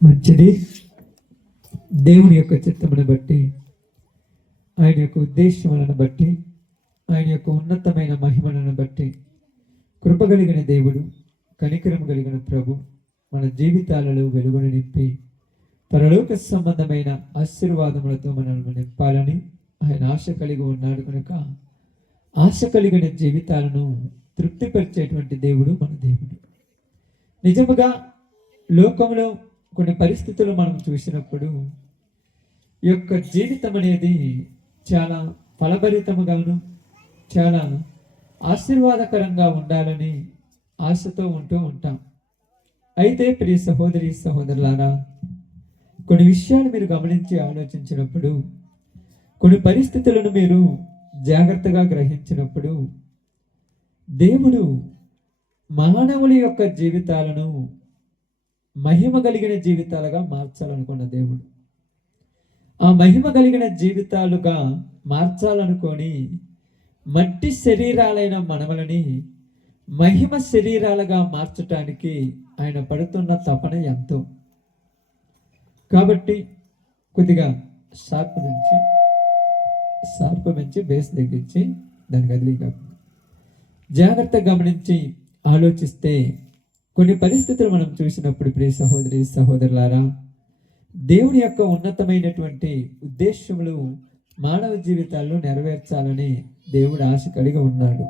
మంచిది. దేవుని యొక్క చిత్తమును బట్టి, ఆయన యొక్క ఉద్దేశములను బట్టి, ఆయన యొక్క ఉన్నతమైన మహిమలను బట్టి, కృప కలిగిన దేవుడు, కనికరం కలిగిన ప్రభు మన జీవితాలలో వెలుగును నింపి పరలోక సంబంధమైన ఆశీర్వాదములతో మనల్ని నింపాలని ఆయన ఆశ కలిగి ఉన్నాడు కనుక ఆశ కలిగిన జీవితాలను తృప్తిపరిచేటువంటి దేవుడు మన దేవుడు. నిజముగా లోకంలో కొన్ని పరిస్థితులు మనం చూసినప్పుడు ఈ యొక్క జీవితం అనేది చాలా ఫలభరితముగాను చాలా ఆశీర్వాదకరంగా ఉండాలని ఆశతో ఉంటూ ఉంటాం. అయితే ప్రియ సహోదరి సహోదరులారా, కొన్ని విషయాలు మీరు గమనించి ఆలోచించినప్పుడు, కొన్ని పరిస్థితులను మీరు జాగ్రత్తగా గ్రహించినప్పుడు, దేవుడు మానవుల యొక్క జీవితాలను మహిమ కలిగిన జీవితాలుగా మార్చాలనుకున్న దేవుడు. ఆ మహిమ కలిగిన జీవితాలుగా మార్చాలనుకొని మట్టి శరీరాలైన మనవలని మహిమ శరీరాలుగా మార్చటానికి ఆయన పడుతున్న తపన ఎంతో. కాబట్టి కొద్దిగా షార్ప్ నుంచి బేస్ తగ్గించి దానికి అది జాగ్రత్తగా గమనించి ఆలోచిస్తే కొన్ని పరిస్థితులు మనం చూసినప్పుడు ప్రియ సహోదరి సహోదరులారా, దేవుని యొక్క ఉన్నతమైనటువంటి ఉద్దేశములు మానవ జీవితాల్లో నెరవేర్చాలని దేవుడు ఆశ కలిగి ఉన్నాడు.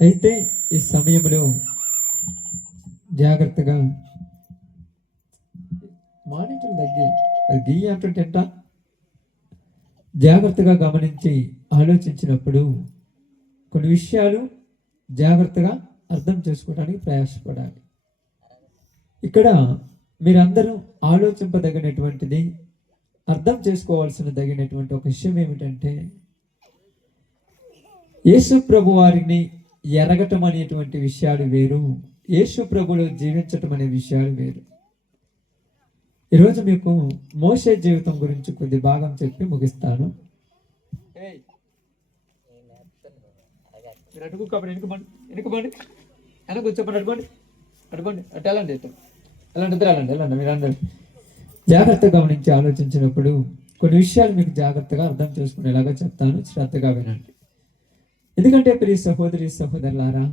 అయితే ఈ సమయంలో జాగ్రత్తగా మానిటర్ తగ్గి అంటుంటేంట జాగ్రత్తగా గమనించి ఆలోచించినప్పుడు కొన్ని విషయాలు జాగ్రత్తగా అర్థం చేసుకోవడానికి ప్రయాసపడాలి. ఇక్కడ మీరందరూ ఆలోచింపదగినటువంటిది, అర్థం చేసుకోవాల్సిన తగినటువంటి ఒక విషయం ఏమిటంటే, యేసు ప్రభు వారిని ఎరగటం అనేటువంటి విషయాలు వేరు, యేసు ప్రభులో జీవించటం అనే విషయాలు వేరు. ఈరోజు మీకు మోషే జీవితం గురించి కొద్ది భాగం చెప్పి ముగిస్తాను. మీరందరూ జాగ్రత్తగా గమనించి ఆలోచించినప్పుడు కొన్ని విషయాలు మీకు జాగ్రత్తగా అర్థం చేసుకునేలాగా చెప్తాను, శ్రద్ధగా వినండి. ఎందుకంటే ప్రియ సహోదరి సహోదరులారా,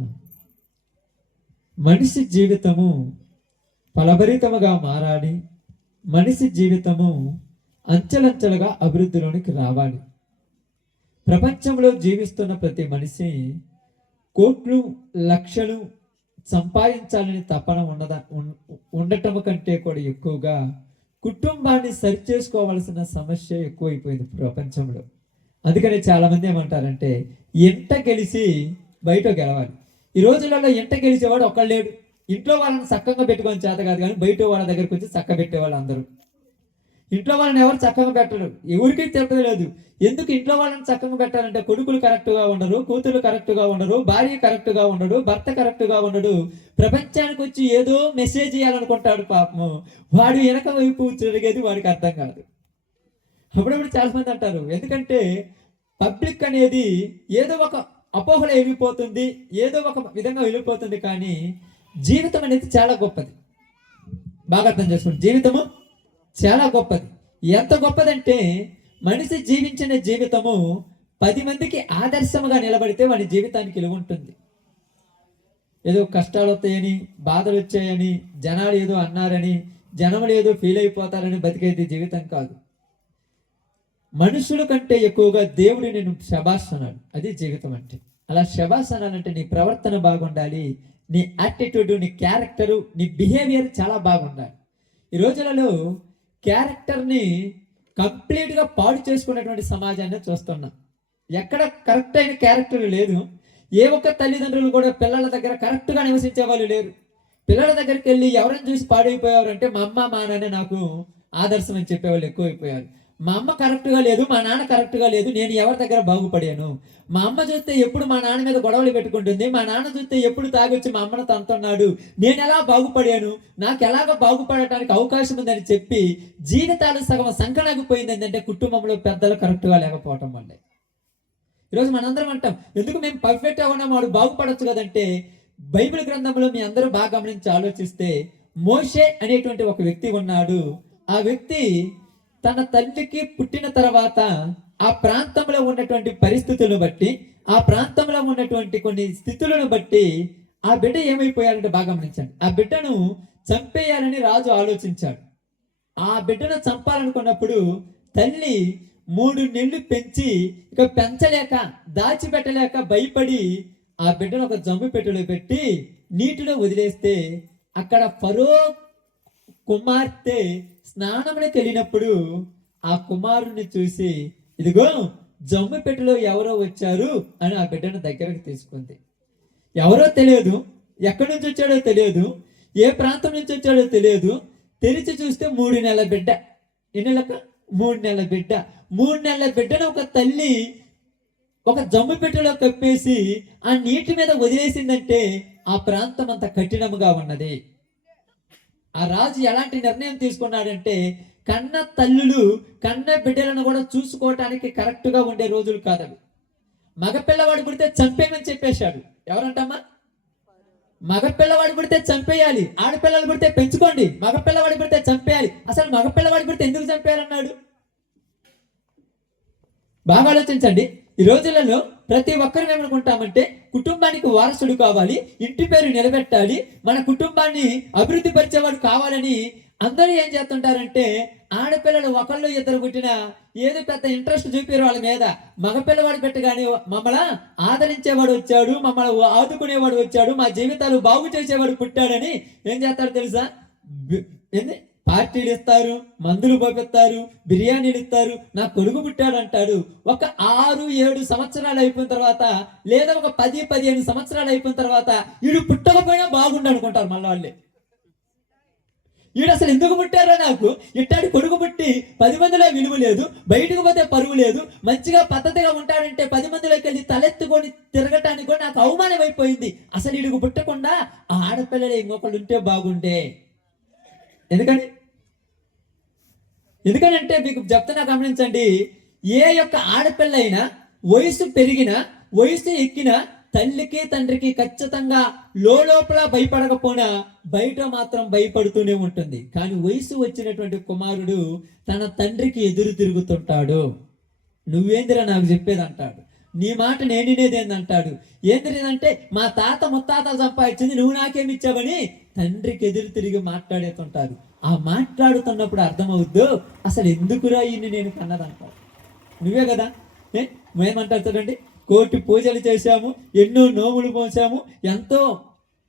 మనిషి జీవితము ఫలభరితముగా మారాలి, మనిషి జీవితము అంచెలంచెలుగా అభివృద్ధిలోనికి రావాలి. ప్రపంచంలో జీవిస్తున్న ప్రతి మనిషి కోట్లు లక్షలు సంపాదించాలని తపన ఉండటం కంటే కూడా ఎక్కువగా కుటుంబాన్ని సరిచేసుకోవాల్సిన సమస్య ఎక్కువైపోయింది ప్రపంచంలో. అందుకని చాలా మంది ఏమంటారంటే ఎంట గెలిచి బయట గెలవాలి. ఈ రోజులలో ఎంట గెలిచేవాడు ఒక్కడు లేడు. ఇంట్లో వాళ్ళని చక్కగా పెట్టుకొని చేత కాదు, కానీ బయట వాళ్ళ దగ్గరికి వచ్చి చక్క పెట్టేవాళ్ళు అందరూ. ఇంట్లో వాళ్ళని ఎవరు చక్కగా పెట్టరు, ఎవరికి చెప్పలేదు. ఎందుకు ఇంట్లో వాళ్ళని చక్కగా పెట్టాలంటే కొడుకులు కరెక్ట్గా ఉండరు, కూతురు కరెక్ట్గా ఉండరు, భార్య కరెక్ట్గా ఉండడు, భర్త కరెక్ట్గా ఉండడు. ప్రపంచానికి వచ్చి ఏదో మెసేజ్ చేయాలనుకుంటాడు పాపము, వాడు వెనక వైపు తిరిగేది వాడికి అర్థం కాదు. అప్పుడప్పుడు చాలా మంది అంటారు, ఎందుకంటే పబ్లిక్ అనేది ఏదో ఒక అపోహలో వెళ్ళిపోతుంది, ఏదో ఒక విధంగా వెళ్ళిపోతుంది, కానీ జీవితం అనేది చాలా గొప్పది. బాగా అర్థం చేసుకోండి, జీవితము చాలా గొప్పది. ఎంత గొప్పదంటే మనిషి జీవించిన జీవితము 10 మందికి ఆదర్శముగా నిలబడితే వాడి జీవితానికి విలువ ఉంటుంది. ఏదో కష్టాలు వస్తాయని, బాధలు వచ్చాయని, జనాలు ఏదో అన్నారని, జనములు ఏదో ఫీల్ అయిపోతారని బతికేది జీవితం కాదు. మనుషుల కంటే ఎక్కువగా దేవుడు నేను శబాష్ అన్నాడు, అది జీవితం అంటే. అలా శబాష్ అనాలంటే నీ ప్రవర్తన బాగుండాలి, నీ యాటిట్యూడ్, నీ క్యారెక్టరు, నీ బిహేవియర్ చాలా బాగుండాలి. ఈ రోజులలో క్యారెక్టర్ని కంప్లీట్గా పాడు చేసుకునేటువంటి సమాజాన్ని చూస్తున్నాం. ఎక్కడ కరెక్ట్ అయిన క్యారెక్టర్ లేదు. ఏ ఒక్క తల్లిదండ్రులు కూడా పిల్లల దగ్గర కరెక్ట్గా నివసించే వాళ్ళు లేరు. పిల్లల దగ్గరికి వెళ్ళి ఎవరైనా చూసి పాడైపోయారు అంటే మా అమ్మ మా నాన్న నాకు ఆదర్శం అని చెప్పేవాళ్ళు ఎక్కువైపోయారు. మా అమ్మ కరెక్ట్గా లేదు, మా నాన్న కరెక్ట్గా లేదు, నేను ఎవరి దగ్గర బాగుపడాను. మా అమ్మ చూస్తే ఎప్పుడు మా నాన్న మీద గొడవలు పెట్టుకుంటుంది, మా నాన్న చూస్తే ఎప్పుడు తాగొచ్చి మా అమ్మను తంతున్నాడు, నేను ఎలా బాగుపడాను, నాకు ఎలాగ బాగుపడటానికి అవకాశం ఉందని చెప్పి జీవితాలు సగం సంకనాగిపోయింది. ఏంటంటే కుటుంబంలో పెద్దలు కరెక్ట్గా లేకపోవటం వల్ల. ఈరోజు మనందరం అంటాం, ఎందుకు మేము పర్ఫెక్ట్గా ఉన్నాం, వాడు బాగుపడవచ్చు కదంటే బైబిల్ గ్రంథంలో మీ అందరూ బాగా గమనించి ఆలోచిస్తే మోషే అనేటువంటి ఒక వ్యక్తి ఉన్నాడు. ఆ వ్యక్తి తన తల్లికి పుట్టిన తర్వాత ఆ ప్రాంతంలో ఉన్నటువంటి పరిస్థితులను బట్టి, ఆ ప్రాంతంలో ఉన్నటువంటి కొన్ని స్థితులను బట్టి ఆ బిడ్డ ఏమైపోయాడంటే బాగా గమనించండి. ఆ బిడ్డను చంపేయాలని రాజు ఆలోచించాడు. ఆ బిడ్డను చంపాలనుకున్నప్పుడు తల్లి 3 నెలలు పెంచి ఇక పెంచలేక దాచిపెట్టలేక భయపడి ఆ బిడ్డను ఒక జమ్ము పెట్టెలో పెట్టి నీటిలో వదిలేస్తే అక్కడ ఫరో కుమార్తె స్నానమునికి వెళ్ళినప్పుడు ఆ కుమారుని చూసి ఇదిగో జమ్ము పెట్టెలో ఎవరో వచ్చారు అని ఆ బిడ్డను దగ్గరకు తీసుకుంది. ఎవరో తెలియదు, ఎక్కడి నుంచి వచ్చాడో తెలియదు, ఏ ప్రాంతం నుంచి వచ్చాడో తెలియదు. తెరిచి చూస్తే 3 నెలల బిడ్డ. ఎన్ని నెలలకు? 3 నెలల బిడ్డ. 3 నెలల బిడ్డను ఒక తల్లి ఒక జమ్ము పెట్టెలో కప్పేసి ఆ నీటి మీద వదిలేసిందంటే ఆ ప్రాంతం అంత కఠినముగా ఉన్నది. ఆ రాజు ఎలాంటి నిర్ణయం తీసుకున్నాడంటే కన్న తల్లులు కన్న బిడ్డలను కూడా చూసుకోవటానికి కరెక్ట్గా ఉండే రోజులు కాదవి. మగపిల్లవాడు పుడితే చంపేయమని చెప్పేశాడు. ఎవరంటమ్మా? మగపిల్లవాడు పుడితే చంపేయాలి, ఆడపిల్లలు పుడితే పెంచుకోండి, మగపిల్లవాడు పుడితే చంపేయాలి. అసలు మగపిల్లవాడు పుడితే ఎందుకు చంపేయాలన్నాడు? బాగా ఆలోచించండి. ఈ రోజులలో ప్రతి ఒక్కరు ఏమనుకుంటామంటే కుటుంబానికి వారసుడు కావాలి, ఇంటి పేరు నిలబెట్టాలి, మన కుటుంబాన్ని అభివృద్ధి పరిచేవాడు కావాలని అందరూ ఏం చేస్తుంటారంటే ఆడపిల్లలు ఒకళ్ళు ఇద్దరు పుట్టినా ఏదో పెద్ద ఇంట్రెస్ట్ చూపారు వాళ్ళ మీద. మగపిల్లవాడు పెట్టగానే మమ్మల్ని ఆదరించేవాడు వచ్చాడు, మమ్మల్ని ఆదుకునేవాడు వచ్చాడు, మా జీవితాలు బాగు చేసేవాడు పుట్టాడని ఏం చేస్తాడు తెలుసా? ఏంది పార్టీలు ఇస్తారు, మందులు పంపిస్తారు, బిర్యానీలు ఇస్తారు, నా కొడుకు పుట్టాడు అంటాడు. ఒక 6-7 సంవత్సరాలు అయిపోయిన తర్వాత లేదా ఒక 10-15 సంవత్సరాలు అయిపోయిన తర్వాత వీడు పుట్టకపోయినా బాగుండు అనుకుంటారు మళ్ళీ వాళ్ళే. వీడు అసలు ఎందుకు పుట్టారో, నాకు ఇట్టాడు కొడుకు పుట్టి 10 మందిలో విలువ లేదు, బయటకు పోతే పరువు లేదు, మంచిగా పద్ధతిగా ఉంటాడంటే 10 మందిలోకి వెళ్ళి తలెత్తుకొని తిరగటానికి కూడా నాకు అవమానం అయిపోయింది. అసలు వీడికి పుట్టకుండా ఆడపిల్లలు ఇంకొకళ్ళు ఉంటే బాగుండే. ఎందుకనంటే మీకు చెప్తున్నా గమనించండి. ఏ యొక్క ఆడపిల్ల అయినా వయసు పెరిగిన వయసు ఎక్కిన తల్లికి తండ్రికి ఖచ్చితంగా లోపల భయపడకపోయినా బయట మాత్రం భయపడుతూనే ఉంటుంది. కానీ వయసు వచ్చినటువంటి కుమారుడు తన తండ్రికి ఎదురు తిరుగుతుంటాడు. నువ్వేందిరా నాకు చెప్పేది అంటాడు, నీ మాట నేనినేది ఏందంటాడు. ఏంటిదంటే మా తాత ముత్తాతలు సంపాదించింది నువ్వు నాకేమిచ్చావని తండ్రికి ఎదురు తిరిగి మాట్లాడుతుంటారు. ఆ మాట్లాడుతున్నప్పుడు అర్థమవుద్దు అసలు ఎందుకురా ఇన్ని నేను కన్నదంటావు. నువ్వే కదా మేమంటారు చూడండి, 1,000 పూజలు చేశాము, ఎన్నో నోములు పోసాము, ఎంతో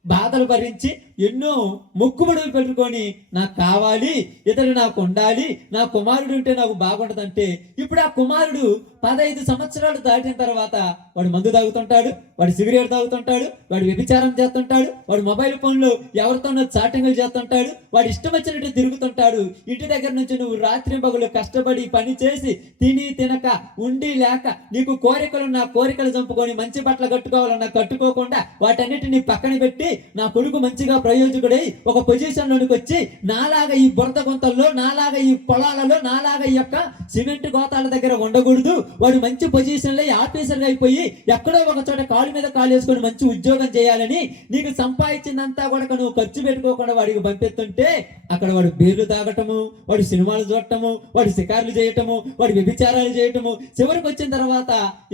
బాధలు భరించి ఎన్నో మొక్కుబడులు పెట్టుకొని నాకు కావాలి, ఇతడు నాకు ఉండాలి, నా కుమారుడు ఉంటే నాకు బాగుంటుందంటే ఇప్పుడు ఆ కుమారుడు 15 సంవత్సరాలు దాటిన తర్వాత వాడు మందు తాగుతుంటాడు, వాడు సిగరెట్ తాగుతుంటాడు, వాడు వ్యభిచారం చేస్తుంటాడు, వాడు మొబైల్ ఫోన్లో ఎవరితోనో చాటింగ్లు చేస్తుంటాడు, వాడు ఇష్టం వచ్చినట్టు తిరుగుతుంటాడు. ఇంటి దగ్గర నుంచి నువ్వు రాత్రి పగులు కష్టపడి పని చేసి తిని తినక ఉండి లేక నీకు కోరికలు కోరికలు చంపుకొని మంచి బట్టలు కట్టుకోవాలన్నా కట్టుకోకుండా వాటన్నిటిని పక్కన పెట్టి నా కొడుకు మంచిగా ప్రయోజకుడై ఒక పొజిషన్ లోనికి వచ్చి నాలాగా ఈ బురద గుంతల్లో, నాలాగా ఈ పొలాలలో, నాలాగా ఈ యొక్క సిమెంట్ గోతాల దగ్గర ఉండకూడదు, వాడు మంచి పొజిషన్ లో ఆఫీసర్గా అయిపోయి ఎక్కడో ఒక చోట కాలు మీద కాలు వేసుకొని మంచి ఉద్యోగం చేయాలని నీకు సంపాదించిందంతా కూడా నువ్వు ఖర్చు పెట్టుకోకుండా వాడికి పంపిస్తుంటే అక్కడ వాడు బీర్లు తాగటము, వాడు సినిమాలు చూడటము, వాడు షికార్లు చేయటము, వాడు వ్యభిచారాలు చేయటము, చివరికి వచ్చిన తర్వాత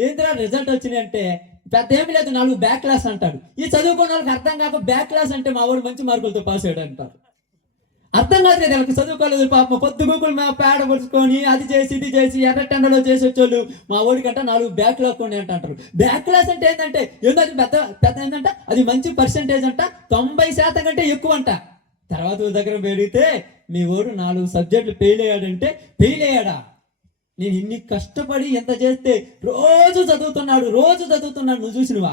ఏంద్రా రిజల్ట్ వచ్చినాయి అంటే పెద్ద ఏమి లేదు, 4 బ్యాక్ క్లాస్ అంటాడు. ఈ చదువుకున్న వాళ్ళకి అర్థం కాక బ్యాక్ క్లాస్ అంటే మా వాడు మంచి మార్కులతో పాస్ అయ్యాడు అంటారు. అర్థం కాదు కదా వాళ్ళకి, చదువుకోలేదు పాపం, పొద్దు గూగుల్ మ్యాప్ పేడ పడుచుకొని అది చేసి ఇది చేసి ఎర్రటెండలో చేసి వచ్చేవాళ్ళు మా ఓడికంటే 4 బ్యాక్ లాక్కోండి అంటారు. బ్యాక్ క్లాస్ అంటే ఏంటంటే ఏంటంటే పెద్ద ఏంటంటే అది మంచి పర్సెంటేజ్ అంట, 90% కంటే ఎక్కువ అంట. తర్వాత దగ్గర పెడిగితే మీ ఓడు 4 సబ్జెక్టులు ఫెయిల్ అయ్యాడంటే ఫెయిల్ అయ్యాడా? నేను ఇన్ని కష్టపడి ఎంత చేస్తే రోజు చదువుతున్నాడు నువ్వు చూసినవా?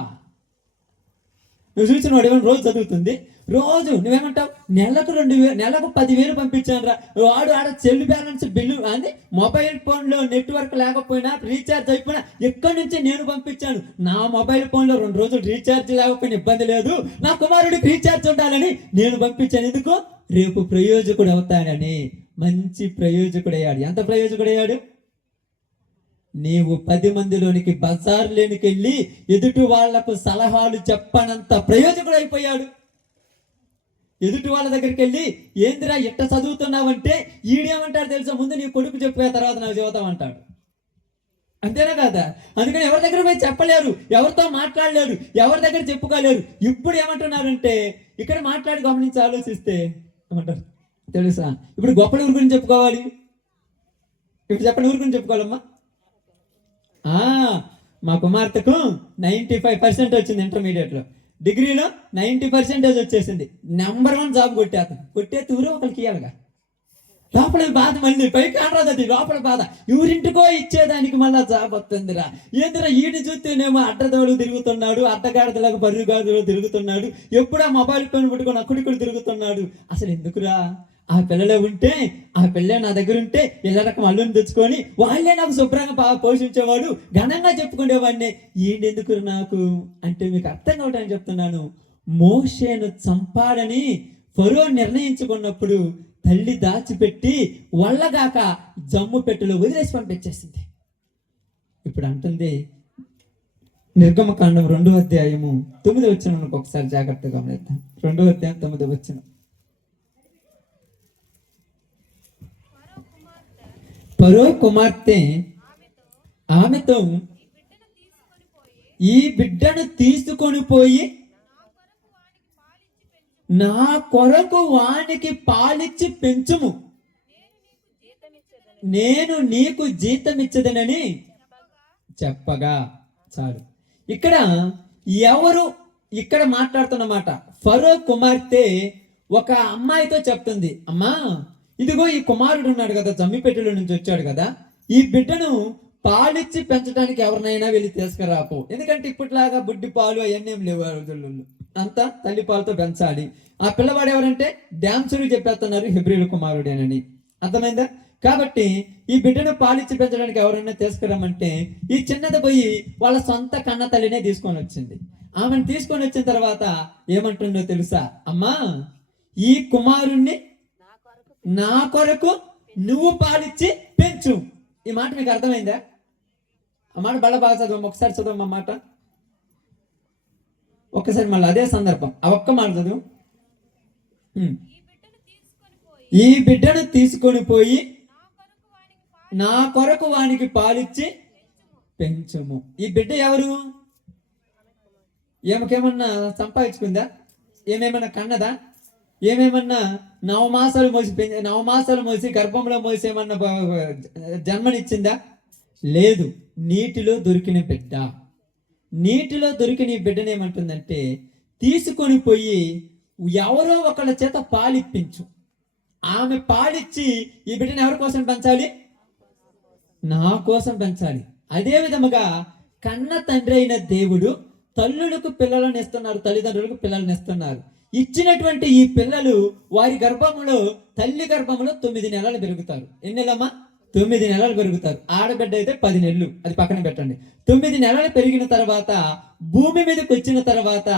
నువ్వు చూసినవాడు ఏమైనా రోజు చదువుతుంది? రోజు నువ్వేమంటావు, నెలకు 2,000 నెలకు 10,000 పంపించాను రా, వాడు ఆడ సెల్ బ్యాలెన్స్ బిల్లు అని మొబైల్ ఫోన్లో నెట్వర్క్ లేకపోయినా రీఛార్జ్ అయిపోయినా ఎక్కడి నుంచి నేను పంపించాను. నా మొబైల్ ఫోన్లో 2 రోజులు రీఛార్జ్ లేకపోయినా ఇబ్బంది లేదు, నా కుమారుడికి రీఛార్జ్ ఉండాలని నేను పంపించాను. ఎందుకు? రేపు ప్రయోజకుడు అవుతానని. మంచి ప్రయోజకుడయ్యాడు. ఎంత ప్రయోజకుడయ్యాడు? నీవు 10 మందిలోనికి బజార్లోనికి వెళ్ళి ఎదుటి వాళ్లకు సలహాలు చెప్పనంత ప్రయోజకుడు అయిపోయాడు. ఎదుటి వాళ్ళ దగ్గరికి వెళ్ళి ఏందిరా ఎట్ట చదువుతున్నావంటే ఈడేమంటాడు తెలుసా, ముందు నీ కొడుకు చెప్పే తర్వాత నాకు చదువుతామంటాడు. అంతేనా కదా? అందుకని ఎవరి దగ్గర పోయి చెప్పలేరు, ఎవరితో మాట్లాడలేరు, ఎవరి దగ్గర చెప్పుకోలేరు. ఇప్పుడు ఏమంటున్నారంటే ఇక్కడ మాట్లాడి గమనించి ఆలోచిస్తే ఏమంటారు తెలుసా, ఇప్పుడు గొప్పల ఊరి గురించి చెప్పుకోవాలి. ఇప్పుడు చెప్పండి, ఊరి గురించి చెప్పుకోవాలమ్మా. మా కుమార్తెకు 95% వచ్చింది ఇంటర్మీడియట్లో, డిగ్రీలో 90% వచ్చేసింది. నెంబర్ 1 జాబ్ కొట్టే ఊరు ఒకరికి ఇవ్వాలిగా. లోపల బాధ, మళ్ళీ పైకి ఆడరాదు, అది లోపల బాధ. ఎవరింటికో ఇచ్చేదానికి మళ్ళా జాబ్ వస్తుందిరా. ఏందిరా ఈయన చూస్తేనేమో అడ్డదోడు తిరుగుతున్నాడు, అడ్డగాడిదలకు పరుగుగాడులో తిరుగుతున్నాడు, ఎప్పుడు ఆ మొబైల్ ఫోన్ పట్టుకొని అక్కడిక్కడ తిరుగుతున్నాడు. అసలు ఎందుకురా? ఆ పిల్లలే ఉంటే, ఆ పిల్లే నా దగ్గర ఉంటే ఇలా రకం అల్లుని తెచ్చుకొని వాళ్ళే నాకు శుభ్రంగా బాగా పోషించేవాడు, ఘనంగా చెప్పుకునేవాడిని. ఏంటెందుకు నాకు అంటే మీకు అర్థం కావటానికి చెప్తున్నాను. మోషేను చంపాలని ఫరో నిర్ణయించుకున్నప్పుడు తల్లి దాచిపెట్టి వల్లగాక జమ్ము పెట్టెలో వదిలేసి పంపించేసింది. ఇప్పుడు అంటుంది నిర్గమకాండం 2వ అధ్యాయము 9వ వచనం ఒకసారి జాగ్రత్తగా గమనిద్దాం. 2వ అధ్యాయం 9వ వచనం. ఫరో కుమార్తె ఆమెతో ఈ బిడ్డను తీసుకొని పోయి నా కొరకు వానికి పాలిచ్చి పెంచుము, నేను నీకు జీతం ఇచ్చదనని చెప్పగా. చాలు. ఇక్కడ మాట్లాడుతున్నమాట ఫరో కుమార్తె ఒక అమ్మాయితో చెప్తుంది, అమ్మా ఇదిగో ఈ కుమారుడు ఉన్నాడు కదా, జమ్మిపెట్టెలో నుంచి వచ్చాడు కదా, ఈ బిడ్డను పాలిచ్చి పెంచడానికి ఎవరినైనా వెళ్ళి తీసుకురాపో. ఎందుకంటే ఇప్పటిలాగా బుడ్డి పాలు అవన్నీ ఏం లేవు ఆ రోజుల్లో, అంతా తల్లి పాలతో పెంచాలి. ఆ పిల్లవాడు ఎవరంటే డాన్సులు చెప్పేస్తున్నారు హెబ్రీల కుమారుడేనని. అర్థమైందా? కాబట్టి ఈ బిడ్డను పాలిచ్చి పెంచడానికి ఎవరైనా తీసుకురమ్మంటే ఈ చిన్నది పోయి వాళ్ళ సొంత కన్న తల్లినే తీసుకొని వచ్చింది. ఆమెను తీసుకొని వచ్చిన తర్వాత ఏమంటుందో తెలుసా, అమ్మా ఈ కుమారుణ్ణి నా కొరకు నువ్వు పాలిచ్చి పెంచు. ఈ మాట మీకు అర్థమైందా? ఆ మాట బాగా చదువు, ఒకసారి చదువు ఆ మాట ఒక్కసారి, మళ్ళీ అదే సందర్భం, ఆ ఒక్క మాట చదువు. ఈ బిడ్డను తీసుకొని పోయి నా కొరకు వానికి పాలిచ్చి పెంచుము. ఈ బిడ్డ ఎవరు? ఏమకేమన్నా సంపాదించుకుందా? ఏమేమన్నా కన్నదా? ఏమేమన్నా నవమాసాలు మోసి గర్భంలో మోసి ఏమన్నా జన్మనిచ్చిందా? లేదు. నీటిలో దొరికిన బిడ్డ. నీటిలో దొరికిన ఈ బిడ్డను ఏమంటుందంటే తీసుకొని పోయి ఎవరో ఒకళ్ళ చేత పాలిప్పించు. ఆమె పాలిచ్చి ఈ బిడ్డను ఎవరి కోసం పెంచాలి? నా కోసం పెంచాలి. అదే విధముగా కన్న తండ్రి అయిన దేవుడు తల్లులకు పిల్లలను ఇస్తున్నారు, తల్లిదండ్రులకు పిల్లలను ఇస్తున్నారు. ఇచ్చినటువంటి ఈ పిల్లలు వారి గర్భంలో, తల్లి గర్భంలో 9 నెలలు పెరుగుతారు. ఎన్ని నెలమ్మా? 9 నెలలు పెరుగుతారు. ఆడబిడ్డ అయితే 10 నెలలు, అది పక్కన పెట్టండి. 9 నెలలు పెరిగిన తర్వాత భూమి మీదకి వచ్చిన తర్వాత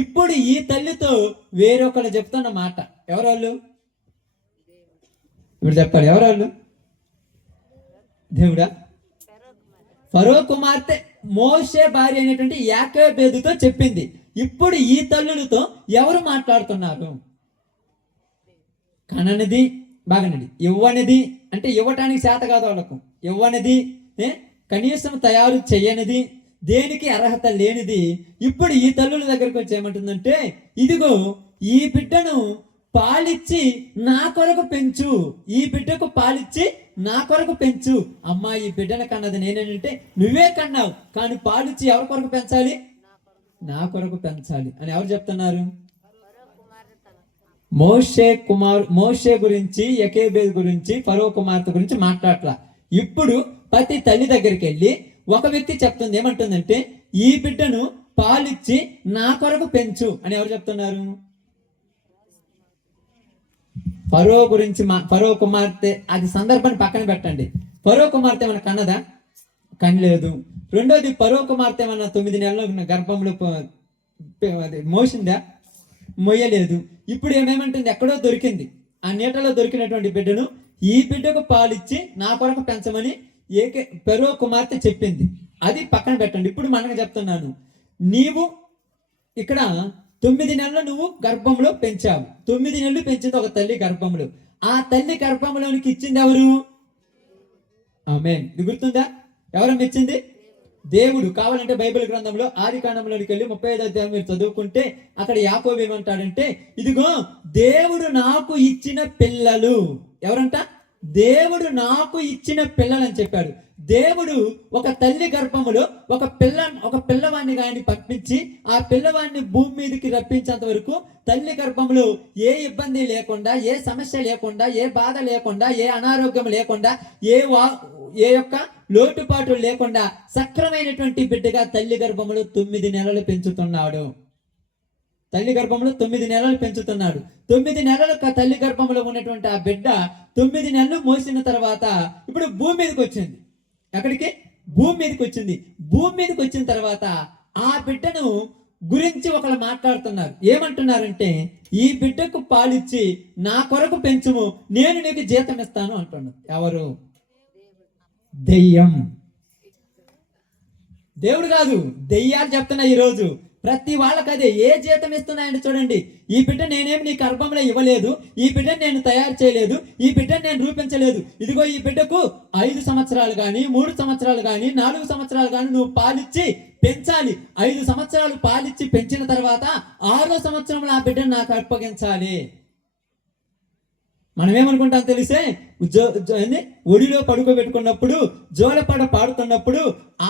ఇప్పుడు ఈ తల్లితో వేరొకరు చెప్తున్న మాట. ఎవరోళ్ళు? ఇప్పుడు చెప్పాలి, ఎవరోళ్ళు? దేవుడా? ఫరో కుమార్తె మోషే భార్య అయినటువంటి యాకోబేదుతో చెప్పింది. ఇప్పుడు ఈ తల్లులతో ఎవరు మాట్లాడుతున్నారు? కననిది, బాగానండి, ఇవ్వనిది అంటే ఇవ్వటానికి చేత కాదు వాళ్ళకు, ఇవ్వనిది, కనీసం తయారు చేయనిది, దేనికి అర్హత లేనిది. ఇప్పుడు ఈ తల్లుల దగ్గరకు వచ్చి ఏమంటుందంటే ఇదిగో ఈ బిడ్డను పాలిచ్చి నా కొరకు పెంచు, ఈ బిడ్డకు పాలిచ్చి నా కొరకు పెంచు. అమ్మా ఈ బిడ్డను కన్నది నేనేంటంటే నువ్వే కన్నావు, కానీ పాలిచ్చి ఎవరి కొరకు పెంచాలి? నా కొరకు పెంచాలి అని ఎవరు చెప్తున్నారు? మోషే గురించి, యకేబేదు గురించి, ఫరో కుమార్తె గురించి మాట్లాడట్లా. ఇప్పుడు ప్రతి తల్లి దగ్గరికి వెళ్ళి ఒక వ్యక్తి చెప్తుంది, ఏమంటుందంటే ఈ బిడ్డను పాలిచ్చి నా కొరకు పెంచు అని ఎవరు చెప్తున్నారు? ఫరో గురించి, ఫరో కుమార్తె. అది సందర్భాన్ని పక్కన పెట్టండి. ఫరో కుమార్తె ఏమన్నా కన్నదా? కనలేదు. రెండోది, ఫరో కుమార్తె ఏమన్నా 9 నెలలు గర్భంలో మోసిందా? మోయలేదు. ఇప్పుడు ఏమేమంటుంది? ఎక్కడో దొరికింది, ఆ నీటలో దొరికినటువంటి బిడ్డను ఈ బిడ్డకు పాలిచ్చి నా కొరకు పెంచమని ఫరో కుమార్తె చెప్పింది. అది పక్కన పెట్టండి. ఇప్పుడు మనకు చెప్తున్నాను, నీవు ఇక్కడ 9 నెలలు నువ్వు గర్భంలో పెంచావు. 9 నెలలు పెంచింది ఒక తల్లి గర్భంలో. ఆ తల్లి గర్భంలోనికి ఇచ్చింది ఎవరు? ఆమేన్. ఇది గుర్తుందా? ఎవరమ్మ ఇచ్చింది? దేవుడు. కావాలంటే బైబిల్ గ్రంథంలో ఆదికాండంలోనికి వెళ్ళి 35వ అధ్యాయం మీరు చదువుకుంటే అక్కడ యాకోబు ఏమంటాడంటే, ఇదిగో దేవుడు నాకు ఇచ్చిన పిల్లలు. ఎవరంట? దేవుడు నాకు ఇచ్చిన పిల్లలు అని చెప్పాడు. దేవుడు ఒక తల్లి గర్భములో ఒక పిల్లవాడిని కానీ పంపించి ఆ పిల్లవాడిని భూమి మీదకి రప్పించేంత వరకు తల్లి గర్భంలో ఏ ఇబ్బంది లేకుండా, ఏ సమస్య లేకుండా, ఏ బాధ లేకుండా, ఏ అనారోగ్యం లేకుండా, ఏ యొక్క లోటుపాటు లేకుండా సక్రమైనటువంటి బిడ్డగా తల్లి గర్భంలో 9 నెలలు పెంచుతున్నాడు. తల్లి గర్భంలో 9 నెలలు పెంచుతున్నాడు. 9 నెలలు తల్లి గర్భంలో ఉన్నటువంటి ఆ బిడ్డ 9 నెలలు మోసిన తర్వాత ఇప్పుడు భూమి మీదకి వచ్చింది. ఎక్కడికి? భూమి మీదకి వచ్చింది. భూమి మీదకి వచ్చిన తర్వాత ఆ బిడ్డను గురించి ఒకళ్ళు మాట్లాడుతున్నారు. ఏమంటున్నారంటే, ఈ బిడ్డకు పాలిచ్చి నా కొరకు పెంచుము, నేను నీకు జీతం ఇస్తాను అంటున్నారు. ఎవరు? దెయ్యం. దేవుడు కాదు, దెయ్యాలు చెప్తున్నా ఈరోజు ప్రతి వాళ్ళకి అదే. ఏ జీతం ఇస్తున్నాయండి చూడండి. ఈ బిడ్డ నేనేమి నీ గర్భంలో ఇవ్వలేదు, ఈ బిడ్డను నేను తయారు చేయలేదు, ఈ బిడ్డను నేను రూపించలేదు. ఇదిగో ఈ బిడ్డకు 5 సంవత్సరాలు కానీ 3 సంవత్సరాలు కానీ 4 సంవత్సరాలు కానీ నువ్వు పాలిచ్చి పెంచాలి. 5 సంవత్సరాలు పాలిచ్చి పెంచిన తర్వాత 6వ సంవత్సరంలో ఆ బిడ్డను నాకు అప్పగించాలి. మనం ఏమనుకుంటాం తెలిసే, ఒడిలో పడుకోబెట్టుకున్నప్పుడు, జోలపాట పాడుతున్నప్పుడు,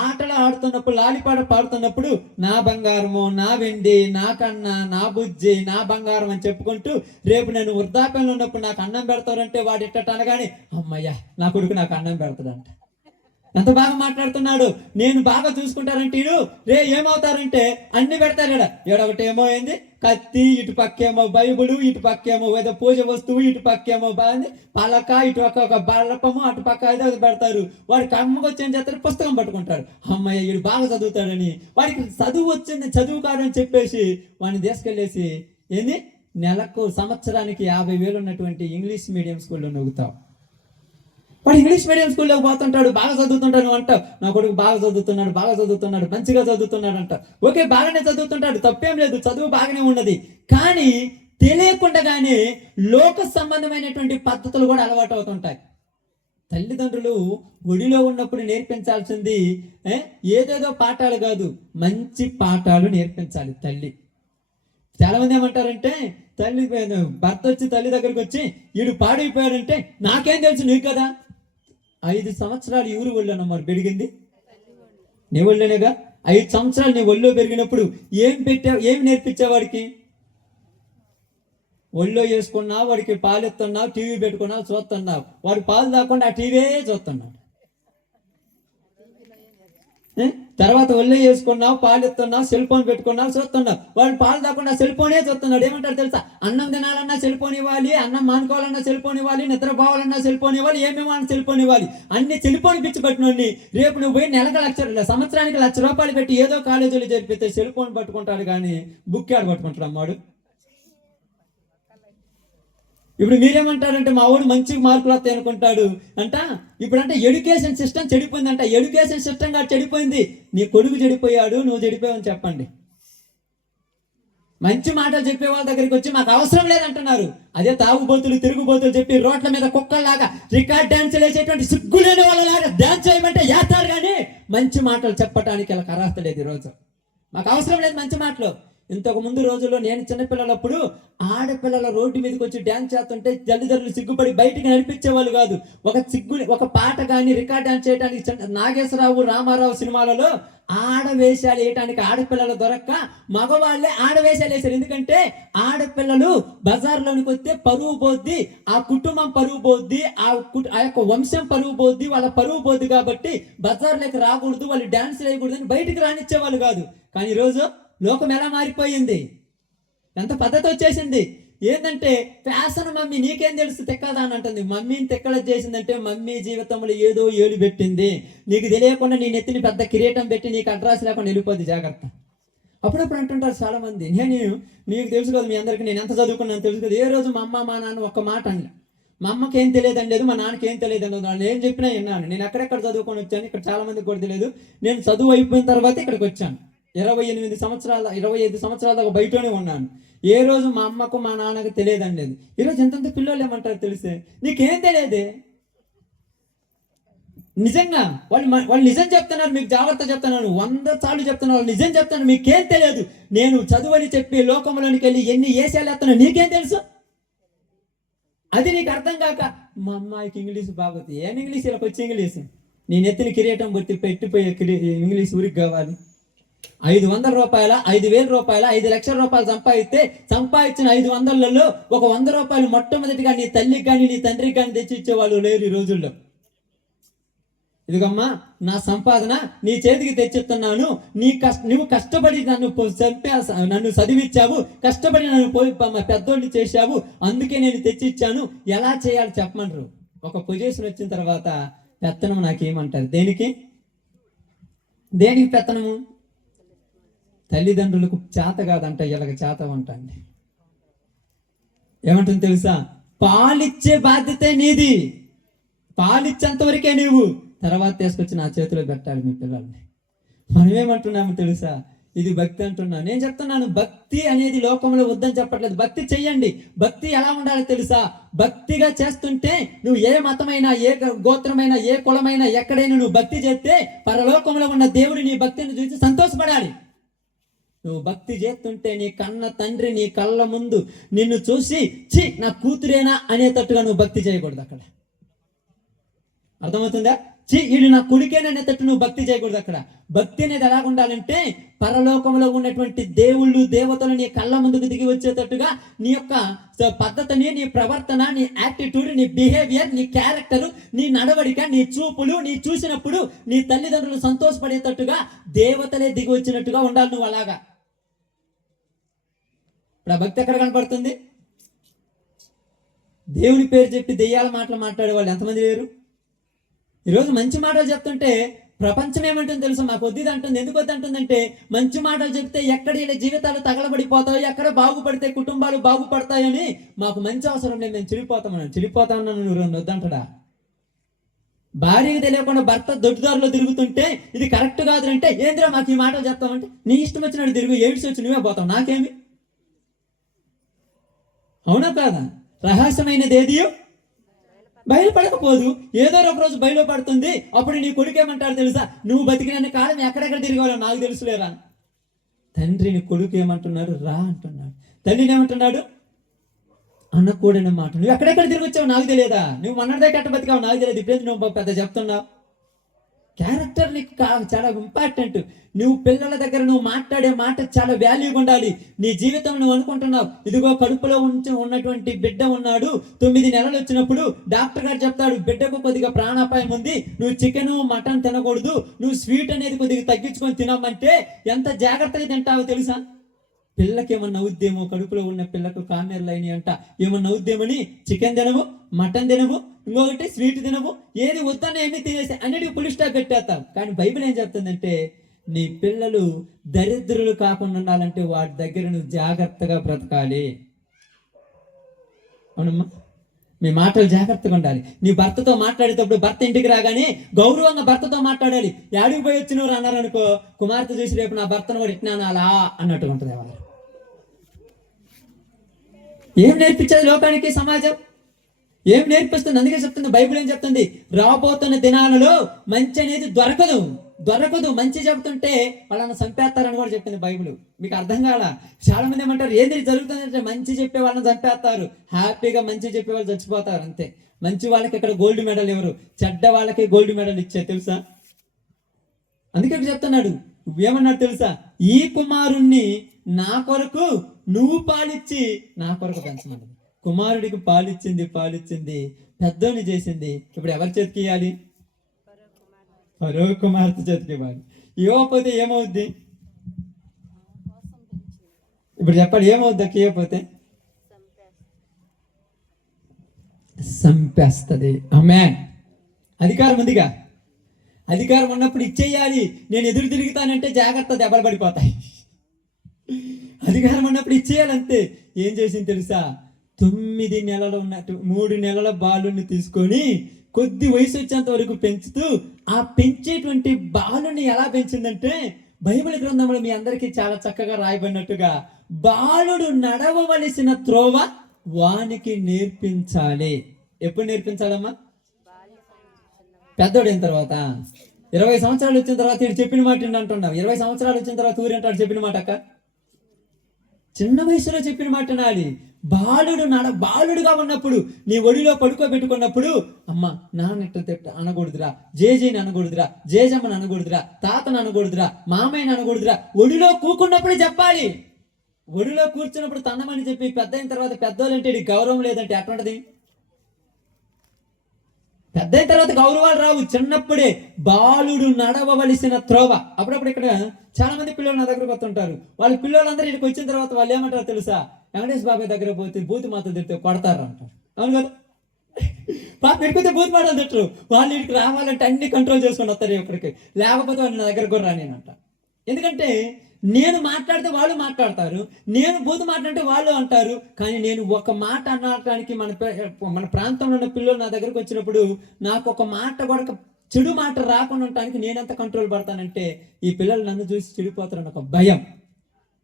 ఆటలు ఆడుతున్నప్పుడు, లాలిపాట పాడుతున్నప్పుడు నా బంగారము, నా వెండి, నా కన్న, నా బుజ్జి, నా బంగారం అని చెప్పుకుంటూ రేపు నేను వృద్ధాప్యంలో ఉన్నప్పుడు నాకు అన్నం పెడతారంటే వాడు ఇట్టట అనగానే అమ్మయ్యా నా కొడుకు నాకు అన్నం పెడతాడంట. ఎంత బాగా మాట్లాడుతున్నాడు. నేను బాగా చూసుకుంటారంటే వీడు రే ఏమవుతారంటే అన్ని పెడతారు. ఒకటి ఏమో ఏంది కత్తి, ఇటు పక్కేమో బైబులు, ఇటు పక్కేమో ఏదో పూజ వస్తువు, ఇటు పక్కేమో బాగుంది పలక, ఇటు ఒక బల్లపము, అటు పక్క ఏదో పెడతారు. వాడికి అమ్మకు వచ్చి ఏం చేస్తారు, పుస్తకం పట్టుకుంటాడు. అమ్మయ్య వీడు బాగా చదువుతాడని, వాడికి చదువు వచ్చింది, చదువు కాడని చెప్పేసి వాడిని తీసుకెళ్ళేసి ఏంది నెలకు సంవత్సరానికి 50,000 ఉన్నటువంటి ఇంగ్లీష్ మీడియం స్కూల్లో నొగుతావు. వాడు ఇంగ్లీష్ మీడియం స్కూల్లో పోతుంటాడు, బాగా చదువుతుంటాడు. నువ్వు అంటావు నా కొడుకు బాగా చదువుతున్నాడు, మంచిగా చదువుతున్నాడు అంట. ఓకే, బాగానే చదువుతుంటాడు, తప్పేం లేదు, చదువు బాగానే ఉన్నది. కానీ తెలియకుండానే లోక సంబంధమైనటువంటి పద్ధతులు కూడా అలవాటు అవుతుంటాయి. తల్లిదండ్రులు ఒడిలో ఉన్నప్పుడు నేర్పించాల్సింది ఏదేదో పాఠాలు కాదు, మంచి పాఠాలు నేర్పించాలి తల్లి. చాలా మంది ఏమంటారంటే, తల్లి భర్త వచ్చి తల్లి దగ్గరికి వచ్చి వీడు పాడైపోయాడంటే నాకేం తెలుసు, నీకు కదా. 5 సంవత్సరాలు ఎవరు ఒళ్ళోనో మరి పెరిగింది? నీ ఒళ్ళోనేగా. 5 సంవత్సరాలు నీ ఒళ్ళో పెరిగినప్పుడు ఏం నేర్పించావు వాడికి? ఒళ్ళో వేసుకున్నావు, వాడికి పాలు ఎత్తున్నావు, టీవీ పెట్టుకున్నావు, చూస్తున్నావు. వాడు పాలు తాకుండా ఆ టీవీ చూస్తున్నాడు. తర్వాత ఒళ్ళో వేసుకున్నావు, పాలు ఎత్తున్నావు, సెల్ ఫోన్ పెట్టుకున్నావు, చూస్తున్నావు. వాడు పాలు తాకుండా సెల్ ఫోనే చూస్తున్నాడు. ఏమంటాడు తెలుసా? అన్నం తినాలన్నా సెల్ ఫోన్ ఇవ్వాలి, అన్నం మానుకోవాలన్నా సెల్ ఫోన్ ఇవ్వాలి, నిద్రపోవాలన్నా సెల్ ఫోన్ ఇవ్వాలి, ఏమేమో అని సెల్ ఫోన్ ఇవ్వాలి. అన్ని సెల్ ఫోన్ పిచ్చి పట్టినోడిని రేపు నువ్వు పోయి సంవత్సరానికి ₹1,00,000 పెట్టి ఏదో కాలేజీలో జరిపితే సెల్ ఫోన్ పట్టుకుంటాడు కానీ బుక్ యాడ్ పట్టుకుంటాడు అమ్మాడు. ఇప్పుడు మీరేమంటారంటే మా వాడు మంచి మార్కులు వస్తాయి అనుకుంటాడు అంట. ఇప్పుడంటే ఎడ్యుకేషన్ సిస్టమ్ చెడిపోయిందంట. ఎడ్యుకేషన్ సిస్టమ్ గా చెడిపోయింది. నీ కొడుకు చెడిపోయాడు, నువ్వు చెడిపోయావని చెప్పండి. మంచి మాటలు చెప్పే వాళ్ళ దగ్గరికి వచ్చి మాకు అవసరం లేదంటున్నారు. అదే తాగుబోతులు, తిరుగుబోతులు చెప్పి రోడ్ల మీద కుక్కల్లాగా రికార్డ్ డాన్స్ వేసేటువంటి సిగ్గులేని వాళ్ళలాగా డాన్స్ చేయమంటే చేస్తారు. కానీ మంచి మాటలు చెప్పడానికి వాళ్ళకి అర్హత లేదు. ఈరోజు మాకు అవసరం లేదు మంచి మాటలు. ఇంతకు ముందు రోజుల్లో నేను చిన్నపిల్లలప్పుడు ఆడపిల్లల రోడ్డు మీదకి వచ్చి డ్యాన్స్ చేస్తుంటే తల్లిదండ్రులు సిగ్గుపడి బయటికి నడిపించేవాళ్ళు కాదు. ఒక పాట కానీ రికార్డ్ డాన్స్ చేయడానికి నాగేశ్వరరావు, రామారావు సినిమాలలో ఆడవేషాలు వేయటానికి ఆడపిల్లలు దొరక్క మగవాళ్ళే ఆడవేషాలు వేశారు. ఎందుకంటే ఆడపిల్లలు బజార్లోనికి వస్తే పరువు పోద్ది, ఆ కుటుంబం పరువు పోద్ది, ఆ యొక్క వంశం పరువు పోద్ది, వాళ్ళ పరువు పోద్ది. కాబట్టి బజార్లోకి రాకూడదు, వాళ్ళు డ్యాన్స్ వేయకూడదు అని బయటికి రానిచ్చేవాళ్ళు కాదు. కానీ ఈరోజు లోకం ఎలా మారిపోయింది, ఎంత పద్ధతి వచ్చేసింది. ఏంటంటే ఫ్యాషన్ మమ్మీ నీకేం తెలుసు తెక్కదా అని అంటుంది. మమ్మీని తెక్కల చేసిందంటే మమ్మీ జీవితంలో ఏదో ఏడు పెట్టింది. నీకు తెలియకుండా నీ నెత్తిని పెద్ద కిరీటం పెట్టి నీకు అడ్రస్ లేకుండా వెళ్ళిపోద్ది, జాగ్రత్త. అప్పుడప్పుడు అంటుంటారు చాలా మంది, నీకు తెలుసు కదా, మీ అందరికీ నేను ఎంత చదువుకున్నాను తెలుసు కదా. ఏ రోజు మా అమ్మ మా నాన్న ఒక్క మాట అని, మా అమ్మకి ఏం తెలియదని లేదు, మా నాన్నకి ఏం తెలియదని లేదు. వాళ్ళు ఏం చెప్పినా విన్నాను. నేను ఎక్కడెక్కడ చదువుకొని వచ్చాను, ఇక్కడ చాలా మందికి కూడా తెలియదు. నేను చదువు అయిపోయిన తర్వాత ఇక్కడికి వచ్చాను. 25 సంవత్సరాల దాకా బయటనే ఉన్నాను. ఏ రోజు మా అమ్మకు మా నాన్నకు తెలియదండి. ఈరోజు ఎంతంత పిల్లలు ఏమంటారు తెలిస్తే, నీకేం తెలియదే. నిజంగా వాళ్ళు నిజం చెప్తున్నారు, మీకు జాగ్రత్త చెప్తున్నాను, 100 సార్లు చెప్తున్నారు, వాళ్ళు నిజం చెప్తాను, మీకేం తెలియదు. నేను చదువని చెప్పి లోకంలోనికి వెళ్ళి ఎన్ని ఏసాలు ఎత్తానో నీకేం తెలుసు. అది నీకు అర్థం కాక మా అమ్మాయికి ఇంగ్లీష్ బాగోతుంది. ఏం ఇంగ్లీష్, ఇలా వచ్చి ఇంగ్లీష్, నేను ఎత్తిన కిరీటం బట్టి పెట్టిపోయే ఇంగ్లీష్ ఊరికి కావాలి. 500 రూపాయల 5,000 రూపాయల 5 లక్షల రూపాయలు సంపాదించిన 500లలో ఒక 100 రూపాయలు మొట్టమొదటిగా నీ తల్లికి కానీ నీ తండ్రికి కానీ తెచ్చి ఇచ్చేవాళ్ళు లేరు ఈ రోజుల్లో. ఇదిగమ్మా నా సంపాదన నీ చేతికి తెచ్చిస్తున్నాను, నువ్వు కష్టపడి నన్ను చదివించావు, కష్టపడి నన్ను పోయి పెద్దోళ్ళు చేశావు, అందుకే నేను తెచ్చిచ్చాను, ఎలా చేయాలి చెప్పమంటారు. ఒక పొజిషన్ వచ్చిన తర్వాత పెత్తనం నాకేమంటారు, దేనికి పెత్తనము? తల్లిదండ్రులకు చేత కాదంట, ఇలాగ చేత అంటండి. ఏమంటుంది తెలుసా, పాలిచ్చే బాధ్యత నీది, పాలిచ్చేంత వరకే నీవు, తర్వాత తీసుకొచ్చి నా చేతిలో పెట్టాలి మీ పిల్లల్ని. మనం ఏమంటున్నాము తెలుసా, ఇది భక్తి అంటున్నా. నేను చెప్తున్నాను, భక్తి అనేది లోకంలో వద్దని చెప్పట్లేదు, భక్తి చెయ్యండి. భక్తి ఎలా ఉండాలి తెలుసా, భక్తిగా చేస్తుంటే నువ్వు ఏ మతమైనా, ఏ గోత్రమైనా, ఏ కులమైనా, ఎక్కడైనా నువ్వు భక్తి చేస్తే పరలోకంలో ఉన్న దేవుడు నీ భక్తిని చూసి సంతోషపడాలి. నువ్వు భక్తి చేస్తుంటే నీ కన్న తండ్రి నీ కళ్ళ ముందు నిన్ను చూసి ఛీ నా కూతురేనా అనేటట్టుగా నువ్వు భక్తి చేయకూడదు. అక్కడ అర్థమవుతుందా? వీడు నా కొడుకేననేటట్టు నువ్వు భక్తి చేయకూడదు. అక్కడ భక్తి అనేది ఎలా ఉండాలంటే పరలోకంలో ఉన్నటువంటి దేవుళ్ళు దేవతలు నీ కళ్ళ ముందుకు దిగి వచ్చేటట్టుగా నీ యొక్క పద్ధతిని, నీ ప్రవర్తన, నీ యాటిట్యూడ్, నీ బిహేవియర్, నీ క్యారెక్టర్, నీ నడవడిక, నీ చూపులు, నీ చూసినప్పుడు నీ తల్లిదండ్రులు సంతోషపడేటట్టుగా దేవతలే దిగి వచ్చినట్టుగా ఉండాలి నువ్వు. అలాగా ఇప్పుడు ఆ భక్తి ఎక్కడ కనపడుతుంది? దేవుని పేరు చెప్పి దెయ్యాల మాటలు మాట్లాడే వాళ్ళు ఎంతమంది లేరు? ఈరోజు మంచి మాటలు చెప్తుంటే ప్రపంచం ఏమంటుంది తెలుసు, మాకు వద్దు అంటుంది. ఎందుకు వద్దు అంటుందంటే, మంచి మాటలు చెప్తే ఎక్కడ ఇలా జీవితాలు తగలబడిపోతాయి, ఎక్కడ బాగుపడితే కుటుంబాలు బాగుపడతాయని మాకు మంచి అవసరం లేదు, మేము చెడిపోతామన్నా నువ్వు వద్దంటడా. భార్యకి తెలియకుండా భర్త దొడ్డుదారులో తిరుగుతుంటే ఇది కరెక్ట్ కాదు అంటే, ఏంద్రా మాకు ఈ మాటలు చెప్తామంటే, నీ ఇష్టం వచ్చినట్టు తిరుగు, ఏడ్స్ వచ్చి నువ్వే పోతావు, నాకేమి? అవునా కాదా? రహస్యమైనది ఏది బయలుపడకపోదు, ఏదో ఒక రోజు బయలుపడుతుంది. అప్పుడు నీ కొడుకేమంటాడు తెలుసా, నువ్వు బతికిన కాలం ఎక్కడెక్కడ తిరిగాలో నాకు తెలుసులేరా. తండ్రిని కొడుకు ఏమంటున్నాడు, రా అంటున్నాడు. తల్లిని ఏమంటున్నాడు, అన్నకూడని మాట. నువ్వు ఎక్కడెక్కడ తిరిగి వచ్చావు నాకు తెలియదా, నువ్వు మొన్నటిదాకా ఎట్ట బతికావు నాకు తెలియదు, ఇప్పుడు నువ్వు పెద్ద చెప్తున్నావు. క్యారెక్టర్ నీకు చాలా ఇంపార్టెంట్. నువ్వు పిల్లల దగ్గర నువ్వు మాట్లాడే మాట చాలా వాల్యూగా ఉండాలి. నీ జీవితం నువ్వు అనుకుంటున్నావు, ఇదిగో కడుపులో ఉన్నటువంటి బిడ్డ ఉన్నాడు, 9 నెలలు వచ్చినప్పుడు డాక్టర్ గారు చెప్తాడు, బిడ్డకు కొద్దిగా ప్రాణాపాయం ఉంది, నువ్వు చికెన్ మటన్ తినకూడదు, నువ్వు స్వీట్ అనేది కొద్దిగా తగ్గించుకొని తినమంటే ఎంత జాగ్రత్తగా తింటావో తెలుసా. పిల్లకి ఏమన్నా ఉద్యమో, కడుపులో ఉన్న పిల్లకు కామెర్లు అయినాయి అంట, ఏమన్నా ఉద్యమని చికెన్ తినవు, మటన్ తినవు, ఇంకొకటి స్వీట్ తినవు, ఏది వద్దనే అన్ని తినేసి అన్నిటికీ పులి స్టాప్ పెట్టేస్తావు. కానీ బైబిల్ ఏం చెప్తుందంటే, నీ పిల్లలు దరిద్రులు కాకుండా ఉండాలంటే వాటి దగ్గర నువ్వు జాగ్రత్తగా బ్రతకాలి. అవునమ్మా, మీ మాటలు జాగ్రత్తగా ఉండాలి. నీ భర్తతో మాట్లాడేటప్పుడు భర్త ఇంటికి రాగానే గౌరవంగా భర్తతో మాట్లాడాలి. యాడికి పోయి వచ్చి నువ్వు అన్నారు అనుకో, కుమార్తె చూసి రేపు నా భర్తను కూడా ఇట్నా అలా అన్నట్టుగా ఉంటుంది. ఎవరు ఏం నేర్పించేది లోకానికి, సమాజం ఏం నేర్పిస్తుంది? అందుకే చెప్తుంది బైబిల్, ఏం చెప్తుంది, రాబోతున్న దినాలలో మంచి అనేది దొరకదు. మంచి చెప్తుంటే వాళ్ళని చంపేస్తారని కూడా చెప్పింది బైబిల్. మీకు అర్థం కాల? చాలా మంది ఏమంటారు, ఏది జరుగుతుందంటే మంచి చెప్పే వాళ్ళని చంపేస్తారు, హ్యాపీగా మంచి చెప్పే వాళ్ళు చచ్చిపోతారు అంతే. మంచి వాళ్ళకి ఇక్కడ గోల్డ్ మెడల్ ఎవరు, చెడ్డ వాళ్ళకి గోల్డ్ మెడల్ ఇచ్చే తెలుసా. అందుకే చెప్తున్నాడు, ఏమన్నాడు తెలుసా, ఈ కుమారుణ్ణి నా కొరకు నువ్వు పాలిచ్చి నా కొరకు పెంచమన్నది. కుమారుడికి పాలిచ్చింది పెద్దోని చేసింది. ఇప్పుడు ఎవరి చేతికి ఇవ్వాలి? ఫరో కుమార్తె చేతికి ఇవ్వాలి. ఇవ్వకపోతే ఏమవుద్ది? ఇప్పుడు చెప్పాలి, ఏమవుద్ది? ఇవ్వకపోతే చంపేస్తుంది. ఆమేన్. అధికారం ఉందిగా, అధికారం ఉన్నప్పుడు ఇచ్చేయాలి. నేను ఎదురు తిరుగుతానంటే జాగ్రత్త, దెబ్బలు పడిపోతాయి. అధికారం ఉన్నప్పుడు ఇచ్చేయాలంతే. ఏం చేసింది తెలుసా, 9 నెలలు ఉన్నట్టు 3 నెలల బాలుని తీసుకొని కొద్ది వయసు వచ్చేంత వరకు పెంచుతూ, ఆ పెంచేటువంటి బాలుని ఎలా పెంచిందంటే బైబిల్ గ్రంథంలో మీ అందరికీ చాలా చక్కగా రాయబడినట్టుగా బాలుడు నడవవలసిన త్రోవ వానికి నేర్పించాలి. ఎప్పుడు నేర్పించాలమ్మా? పెద్దోడైన తర్వాత. 20 సంవత్సరాలు వచ్చిన తర్వాత వీడు చెప్పిన మాట అంటున్నావు. 20 సంవత్సరాలు వచ్చిన తర్వాత ఊరంటాడు చెప్పిన మాట అక్క. చిన్న వయసులో చెప్పిన మాట నాడి. బాలుడుగా ఉన్నప్పుడు నీ ఒడిలో పడుకోబెట్టుకున్నప్పుడు అమ్మ నాన్న అనకూడదురా, జేజీని అనకూడదురా, జేజమ్మని అనకూడదురా, తాతను అనకూడదురా, మామయ్యని అనకూడదురా. ఒడిలో కూకున్నప్పుడు చెప్పాలి. ఒడిలో కూర్చున్నప్పుడు తన్నమని చెప్పి పెద్ద అయిన తర్వాత పెద్దోళ్ళంటే గౌరవం లేదంటే ఎట్లుంటది? పెద్ద అయిన తర్వాత గౌరవాలు రావు. చిన్నప్పుడే బాలుడు నడవవలసిన త్రోవ. అప్పుడప్పుడు ఇక్కడ చాలా మంది పిల్లలు నా దగ్గరకు వస్తుంటారు. వాళ్ళ పిల్లలందరూ ఇక్కడికి వచ్చిన తర్వాత వాళ్ళు ఏమంటారు తెలుసా? వెంకటేష్ బాబాయ్ దగ్గర పోతే బూతు మాటలు తిడితే కొడతారు అంటారు. అవును కదా? పాప ఎడిపోతే బూతు మాటలు తిట్టరు. వాళ్ళు ఇక్కడికి రావాలంటే అన్ని కంట్రోల్ చేసుకొని వస్తారు ఇక్కడికి. లేకపోతే వాళ్ళు నా దగ్గర కూడా రానేనంట. ఎందుకంటే నేను మాట్లాడితే వాళ్ళు మాట్లాడతారు, నేను బూతు మాట్లాడితే వాళ్ళు అంటారు. కానీ నేను ఒక మాట అనడానికి మన ప్రాంతంలో ఉన్న పిల్లలు నా దగ్గరకు వచ్చినప్పుడు నాకు ఒక మాట కూడా చెడు మాట రాకుండా ఉండటానికి నేనెంత కంట్రోల్ పడతానంటే ఈ పిల్లలు నన్ను చూసి చెడిపోతారని ఒక భయం.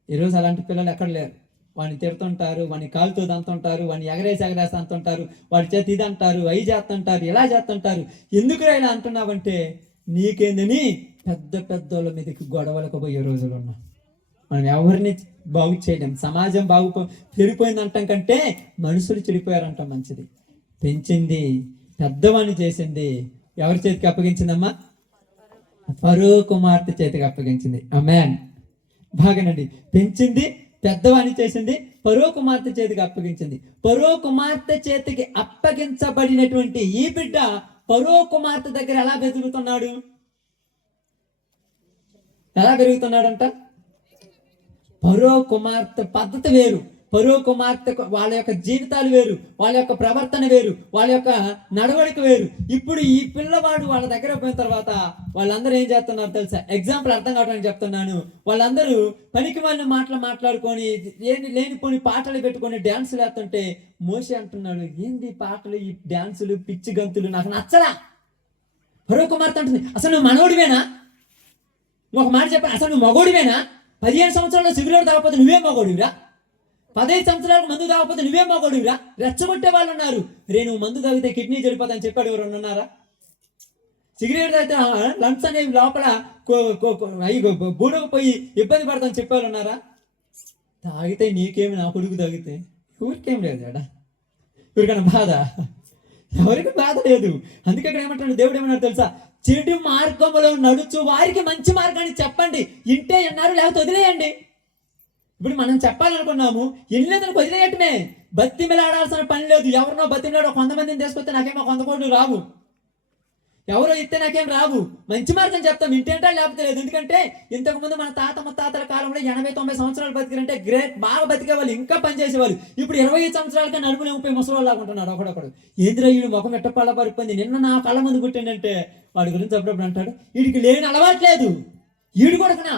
ఈరోజు అలాంటి పిల్లలు ఎక్కడ లేరు. వాడిని తిడుతుంటారు, వాడిని కాలుతో దంతుంటారు, వాడిని ఎగరేసి అంటుంటారు, వాడి చేతి ఇది అంటారు, అయి చేస్తుంటారు, ఇలా చేస్తుంటారు. ఎందుకురా ఇలా అంటున్నావంటే నీకేందని పెద్దోళ్ళ మీదకి గొడవలకు పోయే రోజులు ఉన్నా. మనం ఎవరిని బాగు చేయలేం. సమాజం చెడిపోయింది అంటాం కంటే మనుషులు చెడిపోయారంటాం మంచిది. పెంచింది, పెద్దవాణ్ణి చేసింది ఎవరి చేతికి అప్పగించిందమ్మా? ఫరో కుమార్తె చేతికి అప్పగించింది. ఆమేన్. బాగానండి. పెంచింది, పెద్దవాణ్ణి చేసింది, ఫరో కుమార్తె చేతికి అప్పగించింది. ఫరో కుమార్తె చేతికి అప్పగించబడినటువంటి ఈ బిడ్డ ఫరో కుమార్తె దగ్గర ఎలా బతుకుతున్నాడు? ఎలా పెరుగుతున్నాడంట? ఫరో కుమార్తె పద్ధతి వేరు, ఫరో కుమార్తె వాళ్ళ యొక్క జీవితాలు వేరు, వాళ్ళ యొక్క ప్రవర్తన వేరు, వాళ్ళ యొక్క నడవడిక వేరు. ఇప్పుడు ఈ పిల్లవాడు వాళ్ళ దగ్గర పోయిన తర్వాత వాళ్ళందరూ ఏం చేస్తున్నారు తెలుసా? ఎగ్జాంపుల్ అర్థం కావడానికి చెప్తున్నాను. వాళ్ళందరూ పనికి వాళ్ళ మాట్లాడుకొని లేనిపోని పాటలు పెట్టుకొని డ్యాన్సులు వేస్తుంటే మోషే అంటున్నాడు, ఏంది పాటలు, ఈ డ్యాన్సులు, పిచ్చి గంతులు నాకు నచ్చలా. ఫరో కుమార్తె అంటుంది, అసలు నువ్వు మనోడివేనా? ఒక మాట చెప్పాను, అసలు నువ్వు మగోడివేనా? 15 సంవత్సరాల్లో సిగరెట్ తాగకపోతే నువ్వే మగోడివిరా? 15 సంవత్సరాలకు మందు తాగకపోతే నువ్వే మగోడివిరా? రెచ్చగొట్టే వాళ్ళు ఉన్నారు. నువ్వు మందు తాగితే కిడ్నీ చెడిపోతాని చెప్పాడు ఎవరు ఉన్నారా? సిగరెట్ తాగితే లంగ్స్ అనేవి లోపల బూడకపోయి ఇబ్బంది పడతాని చెప్పేవాళ్ళు ఉన్నారా? తాగితే నీకేమి, నా కొడుకు తాగితే ఊరికేం లేదు కదా, ఊరికన్నా బాధ, ఎవరికి బాధ లేదు. అందుకే ఇక్కడ ఏమంటాడు దేవుడు, ఏమన్నాడు తెలుసా? చెడు మార్గంలో నడుచు వారికి మంచి మార్గాన్ని చెప్పండి. ఇంటే అన్నారు, లేకపోతే వదిలేయండి. ఇప్పుడు మనం చెప్పాలనుకున్నాము, ఎన్ని వదిలేయటమే. బతిమిలాడాల్సిన పని లేదు. ఎవరినో బతిమిలాడ 100 మందిని తీసుకొస్తే నాకేమో 100 కోట్లు రావు, ఎవరో ఇస్తే నాకేం రావు. మంచి మార్గం చెప్తాం, ఇంటేంటా లేకపోతే లేదు. ఎందుకంటే ఇంతకుముందు మన తాత ముత్తాతల కాలంలో 80-90 సంవత్సరాలు బతికిరంటే గ్రేట్, బాగా బతికేవాళ్ళు, ఇంకా పనిచేసేవాళ్ళు. ఇప్పుడు 25 సంవత్సరాలకే నడుములు 30 ముసలి లాగుంటున్నాడు ఒకడొకడు. ఏంద్రా వీడు ముఖం ఎట్టపల్ల పడిపోయింది, నిన్న నా కళ్ళ ముందు పుట్టిందంటే వాడి గురించి అప్పుడప్పుడు అంటాడు, వీడికి లేని అలవాట్లేదు, వీడు కొడుకునా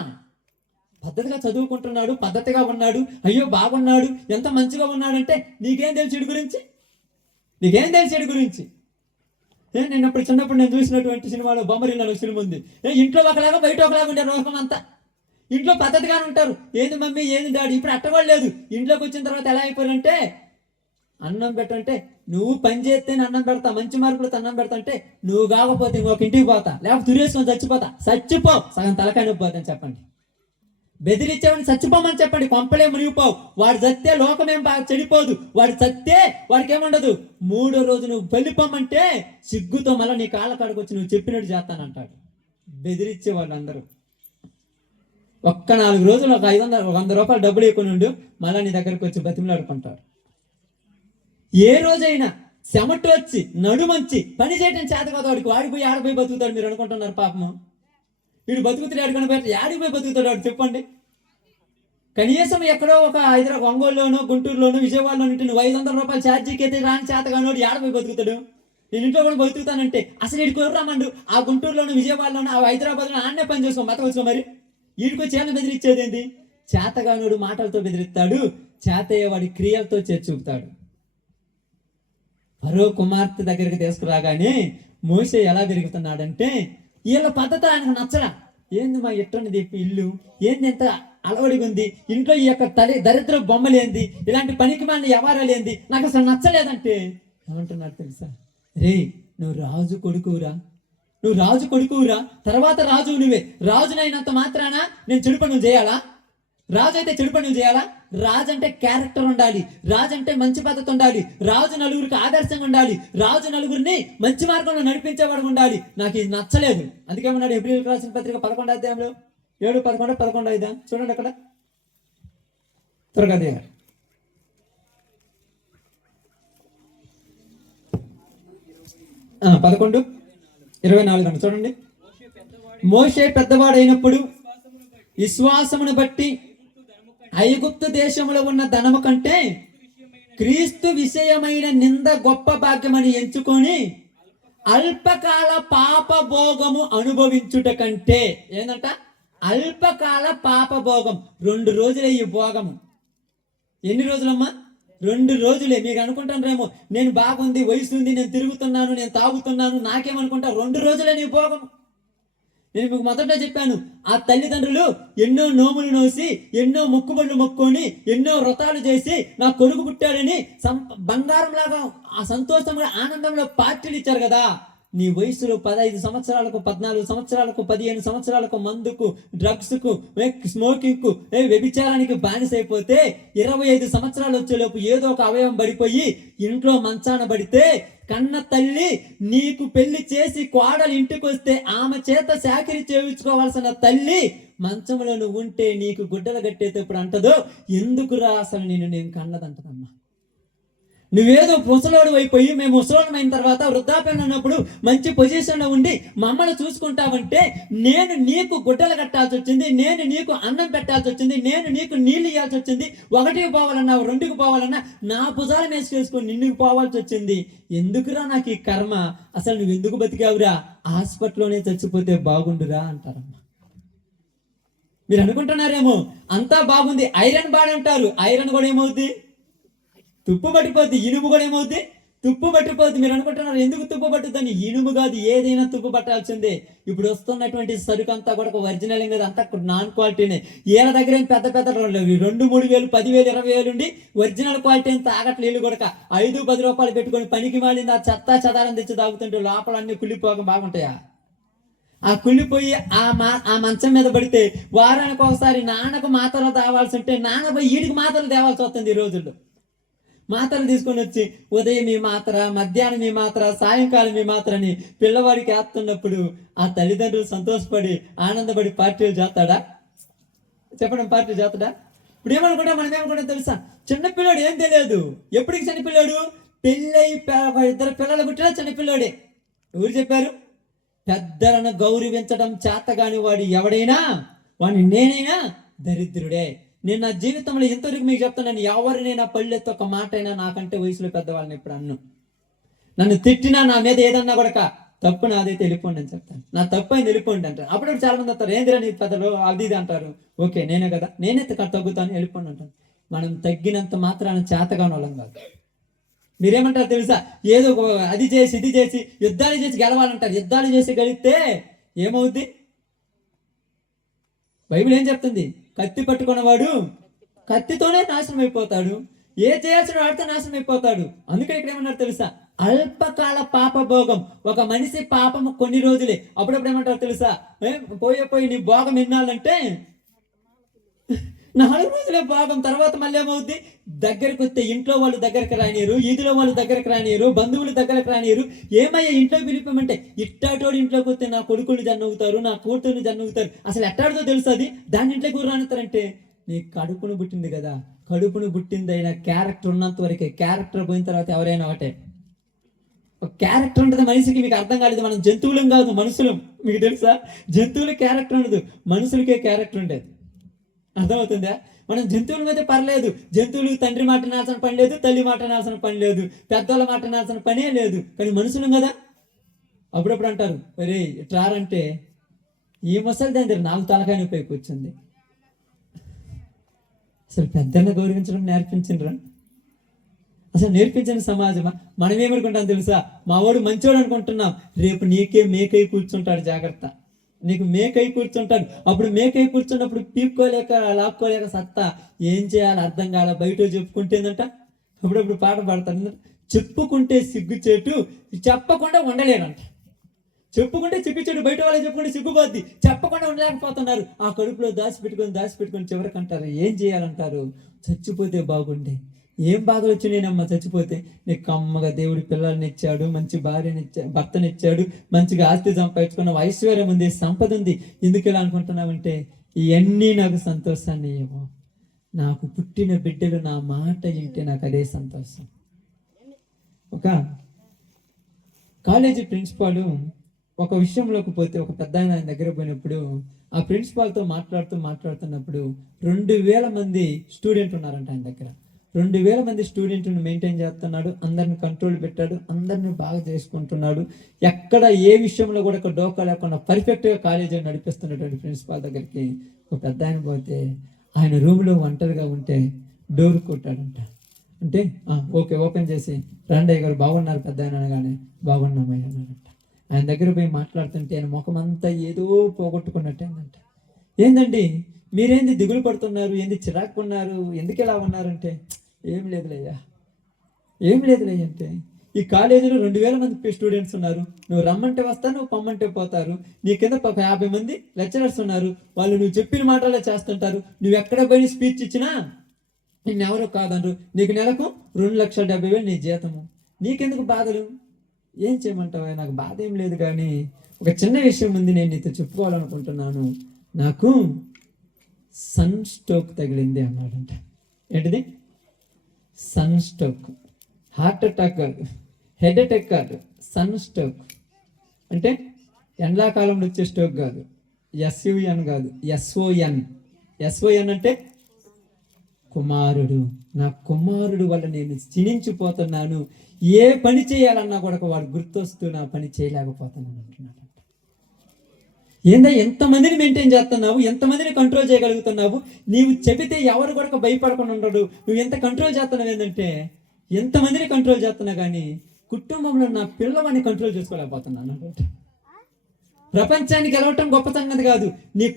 పద్ధతిగా చదువుకుంటున్నాడు, పద్ధతిగా ఉన్నాడు, అయ్యో బాగున్నాడు, ఎంత మంచిగా ఉన్నాడంటే నీకేం తెలుసు వీడి గురించి? నీకేం తెలుసు వీడి గురించి? నేను చిన్నప్పుడు నేను చూసినటువంటి సినిమాలో బొమ్మరిల్లు అనే సినిమా ఉంది. ఇంట్లో ఒకలాగా బయట ఒకలాగా ఉండే రోగం అంతా. ఇంట్లో పద్ధతిగానే ఉంటారు, ఏంది మమ్మీ ఏంది డాడీ. ఇప్పుడు అట్టవాళ్ళు లేదు. ఇంట్లోకి వచ్చిన తర్వాత ఎలా అయిపోయారంటే, అన్నం పెట్టంటే నువ్వు పని చేస్తేనే అన్నం పెడతా, మంచి మార్కులతో అన్నం పెడతా అంటే నువ్వు కాకపోతే ఇంకొక ఇంటికి పోతా, లేకపోతే తురేసుకొని చచ్చిపో, సగం తలకాయ నొప్పి పోతాను చెప్పండి. బెదిరించేవాడిని చచ్చిపోమని చెప్పండి, కొంపలే మునిగిపోవు. వాడు చస్తే లోకమేం బాగా చెడిపోదు. వాడు చస్తే వాడికి ఏముండదు. 3వ రోజు నువ్వు వెళ్ళిపోమంటే సిగ్గుతో మళ్ళీ నీ కాళ్ళ కాడికి వచ్చి నువ్వు చెప్పినట్టు చేస్తానంటాడు. బెదిరించే వాళ్ళు అందరూ. ఒక్క 4 రోజులు ఒక 100 రూపాయలు డబ్బులు ఎక్కువ ఉండు, మళ్ళీ నీ దగ్గరకు వచ్చి బతిమలాడుకుంటారు. ఏ రోజైనా చెమట వచ్చి నడుమంచి పని చేయడం చేత కదా వాడికి, వాడిపోయి ఆడిపోయి బతుకుతాడు. మీరు అనుకుంటున్నారు పాపము, వీడు బతుకుతాడు ఆడుకొని పెట్టి ఆడిపోయి బతుకుతాడు వాడు చెప్పండి. కనీసం ఎక్కడో ఒక హైదరాబాద్, ఒంగోలులోనో, గుంటూరులోనో, విజయవాడలోనో నువ్వు 500 రూపాయలు ఛార్జీకి అయితే రాని చేతగానోడు ఆడిపోయి బతుకుతాడు. నేను ఇంట్లో కూడా బతుకుతానంటే అసలు వీడికి రమ్మండు. ఆ గుంటూరులోను, విజయవాడలోనూ, ఆ హైదరాబాద్లో ఆడనే పని చేసుకో బతవచ్చు. మరి వీడికి చేయాలని బెదిరించేది ఏంటి? చేతగానోడు మాటలతో బెదిరిస్తాడు, చేతయ్య వాడి క్రియలతో చూపుతాడు. ఫరో కుమార్తె దగ్గరికి తీసుకురాగానే మోషే ఎలా పెరుగుతున్నాడంటే వీళ్ళ పద్ధతి ఆయనకు నచ్చడా. ఏంది మా ఎట్టనిది ఇల్లు, ఏంది ఎంత అలవడిగా ఉంది, ఇంట్లో ఈ యొక్క తల్లి దరిద్ర బొమ్మలేంది, ఇలాంటి పనికి మన వ్యవహారాలు ఏంది, నాకు అసలు నచ్చలేదంటే ఏమంటున్నారు తెలుసా? రే, నువ్వు రాజు కొడుకురా, నువ్వు రాజు కొడుకురా, తర్వాత రాజు నువ్వే. రాజునైనంత మాత్రాన నేను చెడు పనులు చేయాలా? రాజు అయితే చెడు పనులు చేయాలా? రాజు అంటే క్యారెక్టర్ ఉండాలి, రాజు అంటే మంచి పద్ధతి ఉండాలి, రాజు నలుగురికి ఆదర్శంగా ఉండాలి, రాజు నలుగురిని మంచి మార్గంలో నడిపించేవాడు ఉండాలి. నాకు ఇది నచ్చలేదు. అందుకేమన్నాడు హెబ్రీయులకు రాసిన పత్రిక 11వ అధ్యాయంలో 7, 11, 11 చూడండి అక్కడ త్వరగా దిగారు. 11:24 చూడండి. మోషే పెద్దవాడైనప్పుడు విశ్వాసమును బట్టి ఐగుప్తు దేశంలో ఉన్న ధనము కంటే క్రీస్తు విషయమైన నింద గొప్ప భాగ్యమని ఎంచుకొని అల్పకాల పాప భోగము అనుభవించుట కంటే, ఏంటంట? అల్పకాల పాప భోగం. 2 రోజులే ఈ భోగము. ఎన్ని రోజులమ్మా? 2 రోజులే. మీకు అనుకుంటారేమో నేను బాగుంది, వయసు ఉంది, నేను తిరుగుతున్నాను, నేను తాగుతున్నాను, నాకేమనుకుంటా? 2 రోజులే నీ భోగం. నేను మీకు మొదట చెప్పాను, ఆ తల్లిదండ్రులు ఎన్నో నోములు నోసి, ఎన్నో మొక్కుబళ్ళు మొక్కుకొని, ఎన్నో వ్రతాలు చేసి నా కొడుకు పుట్టాడని బంగారం లాగా ఆ సంతోషంలో ఆనందంలో పార్టీలు ఇచ్చారు కదా. నీ వయసులో 15 సంవత్సరాలకు, 14 సంవత్సరాలకు, 15 సంవత్సరాలకు మందుకు, డ్రగ్స్కు, స్మోకింగ్కు, వ్యభిచారానికి బానిసైపోతే 25 సంవత్సరాలు వచ్చేలోపు ఏదో ఒక అవయవం పడిపోయి ఇంట్లో మంచాన పడితే, కన్న తల్లి నీకు పెళ్లి చేసి కోడలు ఇంటికి వస్తే ఆమె చేత చాకిరి చేయించుకోవాల్సిన తల్లి మంచంలో నువ్వు ఉంటే నీకు గుడ్డలు కట్టేటప్పుడు అంటదో, ఎందుకురా అసలు నేను కన్నదంటదమ్మా. నువ్వేదో ముసలోడు అయిపోయి మేము ముసలోడమైన తర్వాత వృద్ధాప్యంలో ఉన్నప్పుడు మంచి పొజిషన్లో ఉండి మమ్మల్ని చూసుకుంటావంటే, నేను నీకు గుడ్డలు కట్టాల్సి వచ్చింది, నేను నీకు అన్నం పెట్టాల్సి వచ్చింది, నేను నీకు నీళ్ళు ఇవ్వాల్సి వచ్చింది, 1కి పోవాలన్నా 2కి పోవాలన్నా నా భుజాల వేసుకొని నిన్నుకు పోవాల్సి వచ్చింది. ఎందుకురా నాకు ఈ కర్మ? అసలు నువ్వు ఎందుకు బతికావురా? హాస్పిటల్లోనే చచ్చిపోతే బాగుండురా అంటారమ్మా. మీరు అనుకుంటున్నారేమో అంతా బాగుంది, ఐరన్ బాడీ అంటారు. ఐరన్ కూడా ఏమవుద్ది? తుప్పు పట్టిపోద్ది. ఇనుము కూడా ఏమవుద్ది? తుప్పు పట్టిపోద్ది. మీరు అనుకుంటున్నారు ఎందుకు తుప్పు పట్టుద్దని? ఇనుము కాదు, ఏదైనా తుప్పు పట్టాల్సిందే. ఇప్పుడు వస్తున్నటువంటి సరుకు అంతా కూడా ఒరిజినల్ మీద అంతా నాన్ క్వాలిటీనే. ఏళ్ళ దగ్గర ఏం పెద్ద పెద్ద 2, 3 వేలు, 10,000, 20,000 ఉండి ఒరిజినల్ క్వాలిటీ అని తాగట్లు నీళ్ళు కూడా 5, 10 రూపాయలు పెట్టుకొని పనికి మాలింది ఆ చెత్త చెదారం తెచ్చి తాగుతుంటే లోపల అన్ని కుళ్ళిపోక బాగుంటాయా? ఆ కుళ్ళిపోయి ఆ మంచం మీద పడితే వారానికి ఒకసారి నాన్నకు మాత్రలు తేవాల్సి ఉంటే నాన్న పోయి ఈడికి మాత్రలు తేవాల్సి వస్తుంది ఈ రోజుల్లో. మాత్రలు తీసుకొని వచ్చి ఉదయం మీ మాత్ర, మధ్యాహ్నం మీ మాత్ర, సాయంకాలం మీ మాత్ర అని పిల్లవాడికి వేస్తున్నప్పుడు ఆ తల్లిదండ్రులు సంతోషపడి ఆనందపడి పార్టీలు చేస్తాడా? చెప్పడం, పార్టీలు చేస్తాడా? ఇప్పుడు ఏమనుకుంటా, మనం ఏమనుకుంటాం తెలుసా? చిన్నపిల్లాడు ఏం తెలియదు. ఎప్పటికి చిన్నపిల్లాడు? పెళ్ళై 2 పిల్లలు పుట్టినా చిన్నపిల్లాడే. ఎవరు చెప్పారు? పెద్దలను గౌరవించడం చేతగాని వాడు ఎవడైనా, వాడిని నేనైనా దరిద్రుడే. నేను నా జీవితంలో ఇంతవరకు మీకు చెప్తున్నాను, ఎవరినైనా పళ్ళెత్తి ఒక మాట అయినా నాకంటే వయసులో పెద్దవాళ్ళని ఎప్పుడు అన్ను. నన్ను తిట్టినా, నా మీద ఏదన్నా కూడా తప్పు నాదైతే వెళ్ళిపోండి అని చెప్తాను. నా తప్పు అయింది వెళ్ళిపోండి అంటారు. అప్పుడు చాలా మంది వస్తారు, ఏందిరా నీ పెద్దలు అది ఇది అంటారు. ఓకే, నేనే కదా, నేనే తగ్గుతాను, వెళ్ళిపోండి అంటాను. మనం తగ్గినంత మాత్రాన చేతగాని వాళ్ళం కాదు. మీరేమంటారు తెలుసా? ఏదో అది చేసి ఇది చేసి యుద్ధాలు చేసి గెలవాలంటారు. యుద్ధాలు చేసి గెలిస్తే ఏమవుద్ది? బైబిల్ ఏం చెప్తుంది? కత్తి పట్టుకున్నవాడు కత్తితోనే నాశనం అయిపోతాడు, ఏ చేయాల్సిన వాడితో నాశనం అయిపోతాడు. అందుకని ఇక్కడ ఏమన్నారు తెలుసా? అల్పకాల పాప భోగం. ఒక మనిషి పాపము కొన్ని రోజులే. అప్పుడప్పుడు ఏమంటారు తెలుసా? పోయి నీ భోగం ఎన్నాళ్ళంటే 4 రోజులే భోగం. తర్వాత మళ్ళీ ఏమవుద్ది? దగ్గరకు వస్తే ఇంట్లో వాళ్ళు దగ్గరకు రానియరు, ఈదులో వాళ్ళు దగ్గరకు రానియరు, బంధువులు దగ్గరకు రానియరు. ఏమయ్యా ఇంట్లో పిలిపమంటే, ఇట్టాటోడు ఇంట్లోకి వస్తే నా కొడుకుని జన్నుగుతారు, నా కూతుర్ని జన్నుగుతారు. అసలు ఎట్టాడుతో తెలుసు అది? దాని ఇంట్లో కూర రానిస్తారంటే, నీ కడుపును పుట్టింది కదా, కడుపును పుట్టింది అయినా క్యారెక్టర్ ఉన్నంత వరకే. క్యారెక్టర్ పోయిన తర్వాత ఎవరైనా ఒకటే. ఒక క్యారెక్టర్ ఉంటుంది మనిషికి. మీకు అర్థం కాలేదు, మనం జంతువులం కాదు, మనుషులం. మీకు తెలుసా? జంతువుల క్యారెక్టర్ ఉండదు, మనుషులకే క్యారెక్టర్ ఉండేది. అర్థమవుతుందా? మనం జంతువుల మీద పర్లేదు. జంతువులు తండ్రి మాట నాల్సిన పని లేదు, తల్లి మాట నాల్సిన పని లేదు, పెద్దోళ్ళ మాట నాల్సిన పనే లేదు. కానీ మనుషులం కదా. అప్పుడప్పుడు అంటారు, ఒరే ఇట్రారంటే ఈ ముసలి దగ్గర నాకు తలకాయ నొప్పి కూర్చుంది. అసలు పెద్దల్ని గౌరవించడం నేర్పించరా? అసలు నేర్పించిన సమాజమా? మనం ఏమనుకుంటాం తెలుసా? మా వాడు మంచోడు అనుకుంటున్నాం, రేపు నీకే మేకై కూర్చుంటాడు, జాగ్రత్త. నీకు మేకై కూర్చుంటాడు. అప్పుడు మేకై కూర్చున్నప్పుడు పీక్కోలేక లాక్కోలేక సత్తా ఏం చేయాలో అర్థం కాల, బయట చెప్పుకుంటేందంట అప్పుడప్పుడు పాట పాడతాడు, చెప్పుకుంటే సిగ్గుచేటు చెప్పకుండా ఉండలేనంట. చెప్పుకుంటే సిగ్గుచేటు, బయట వాళ్ళే చెప్పుకుంటే సిగ్గుపోద్ది, చెప్పకుండా ఉండలేకపోతున్నారు. ఆ కడుపులో దాచిపెట్టుకొని చివరికి అంటారు ఏం చేయాలంటారు, చచ్చిపోతే బాగుండే. ఏం బాధలు వచ్చినాయినమ్మా చచ్చిపోతే, నీకు కమ్మగా దేవుడి పిల్లల్ని ఇచ్చాడు, మంచి భర్తనిచ్చాడు, మంచిగా ఆస్తి సంపాదించుకున్న ఐశ్వర్యం ఉంది, సంపద ఉంది, ఎందుకు ఇలా అనుకుంటున్నావంటే ఇవన్నీ నాకు సంతోషాన్ని ఏమో, నాకు పుట్టిన బిడ్డలు నా మాట వింటే నాకు అదే సంతోషం. ఒక కాలేజీ ప్రిన్సిపాల్ ఒక విషయంలోకి పోతే, ఒక పెద్ద ఆయన దగ్గర పోయినప్పుడు ఆ ప్రిన్సిపాల్తో మాట్లాడుతున్నప్పుడు 2000 మంది స్టూడెంట్ ఉన్నారంట ఆయన దగ్గర. 2000 మంది స్టూడెంట్ని మెయింటైన్ చేస్తున్నాడు, అందరిని కంట్రోల్ పెట్టాడు, అందరిని బాగా చేసుకుంటున్నాడు, ఎక్కడ ఏ విషయంలో కూడా ఒక డోకా లేకుండా పర్ఫెక్ట్గా కాలేజీ నడిపిస్తున్నటువంటి ప్రిన్సిపాల్ దగ్గరికి ఒక పెద్ద ఆయన పోతే, ఆయన రూమ్లో ఒంటరిగా ఉంటే డోర్ కొట్టాడంట. అంటే ఓకే ఓపెన్ చేసి రండయ్య గారు బాగున్నారు పెద్ద ఆయన అనగానే బాగున్నామయ్య అన్నాడంట. ఆయన దగ్గర పోయి మాట్లాడుతుంటే ఆయన ముఖం అంతా ఏదో పోగొట్టుకున్నట్టు ఏంటంట. ఏందండి మీరేంది దిగులు పడుతున్నారు, ఏంది చిరాకున్నారు, ఎందుకు ఇలా ఉన్నారంటే ఏం లేదులయ్యా అంటే ఈ కాలేజీలో 2000 మంది స్టూడెంట్స్ ఉన్నారు, నువ్వు రమ్మంటే వస్తా, నువ్వు పొమ్మంటే పోతారు, నీ కింద 50 మంది లెక్చరర్స్ ఉన్నారు, వాళ్ళు నువ్వు చెప్పిన మాటలే చేస్తుంటారు, నువ్వు ఎక్కడ పోయి స్పీచ్ ఇచ్చినా నిన్నెవరో కాదనరు, నీకు నెలకు 2,70,000 నీ జీతము, నీకెందుకు బాధలు, ఏం చేయమంటావా, నాకు బాధ ఏం లేదు, కానీ ఒక చిన్న విషయం ఉంది నేను నీతో చెప్పుకోవాలనుకుంటున్నాను, నాకు సన్ స్ట్రోక్ తగిలింది అన్నాడంట. ఏంటిది సన్ స్ట్రోక్, హార్ట్ అటాక్ కాదు, హెడ్ అటాక్ కాదు, సన్ స్ట్రోక్ అంటే ఎండాకాలంలో వచ్చే స్ట్రోక్ కాదు, ఎస్యుఎన్ కాదు, ఎస్ఓఎన్ అంటే కుమారుడు, నా కుమారుడు వల్ల నేను క్షీణించిపోతున్నాను, ఏ పని చేయాలన్నా కూడా వాడు గుర్తొస్తూ నా పని చేయలేకపోతున్నాను అంటున్నాడు. ఏందా ఎంతమందిని మెయింటైన్ చేస్తున్నావు, ఎంతమందిని కంట్రోల్ చేయగలుగుతున్నావు, నీవు చెబితే ఎవరు కూడా భయపడకుండా ఉండడు, నువ్వు ఎంత కంట్రోల్ చేస్తున్నావు, ఏంటంటే ఎంతమందిని కంట్రోల్ చేస్తున్నా కానీ కుటుంబంలో నా పిల్లవాడిని కంట్రోల్ చేసుకోలేకపోతున్నాను అంట. ప్రపంచాన్ని గెలవటం గొప్ప సంగతి కాదు, నీ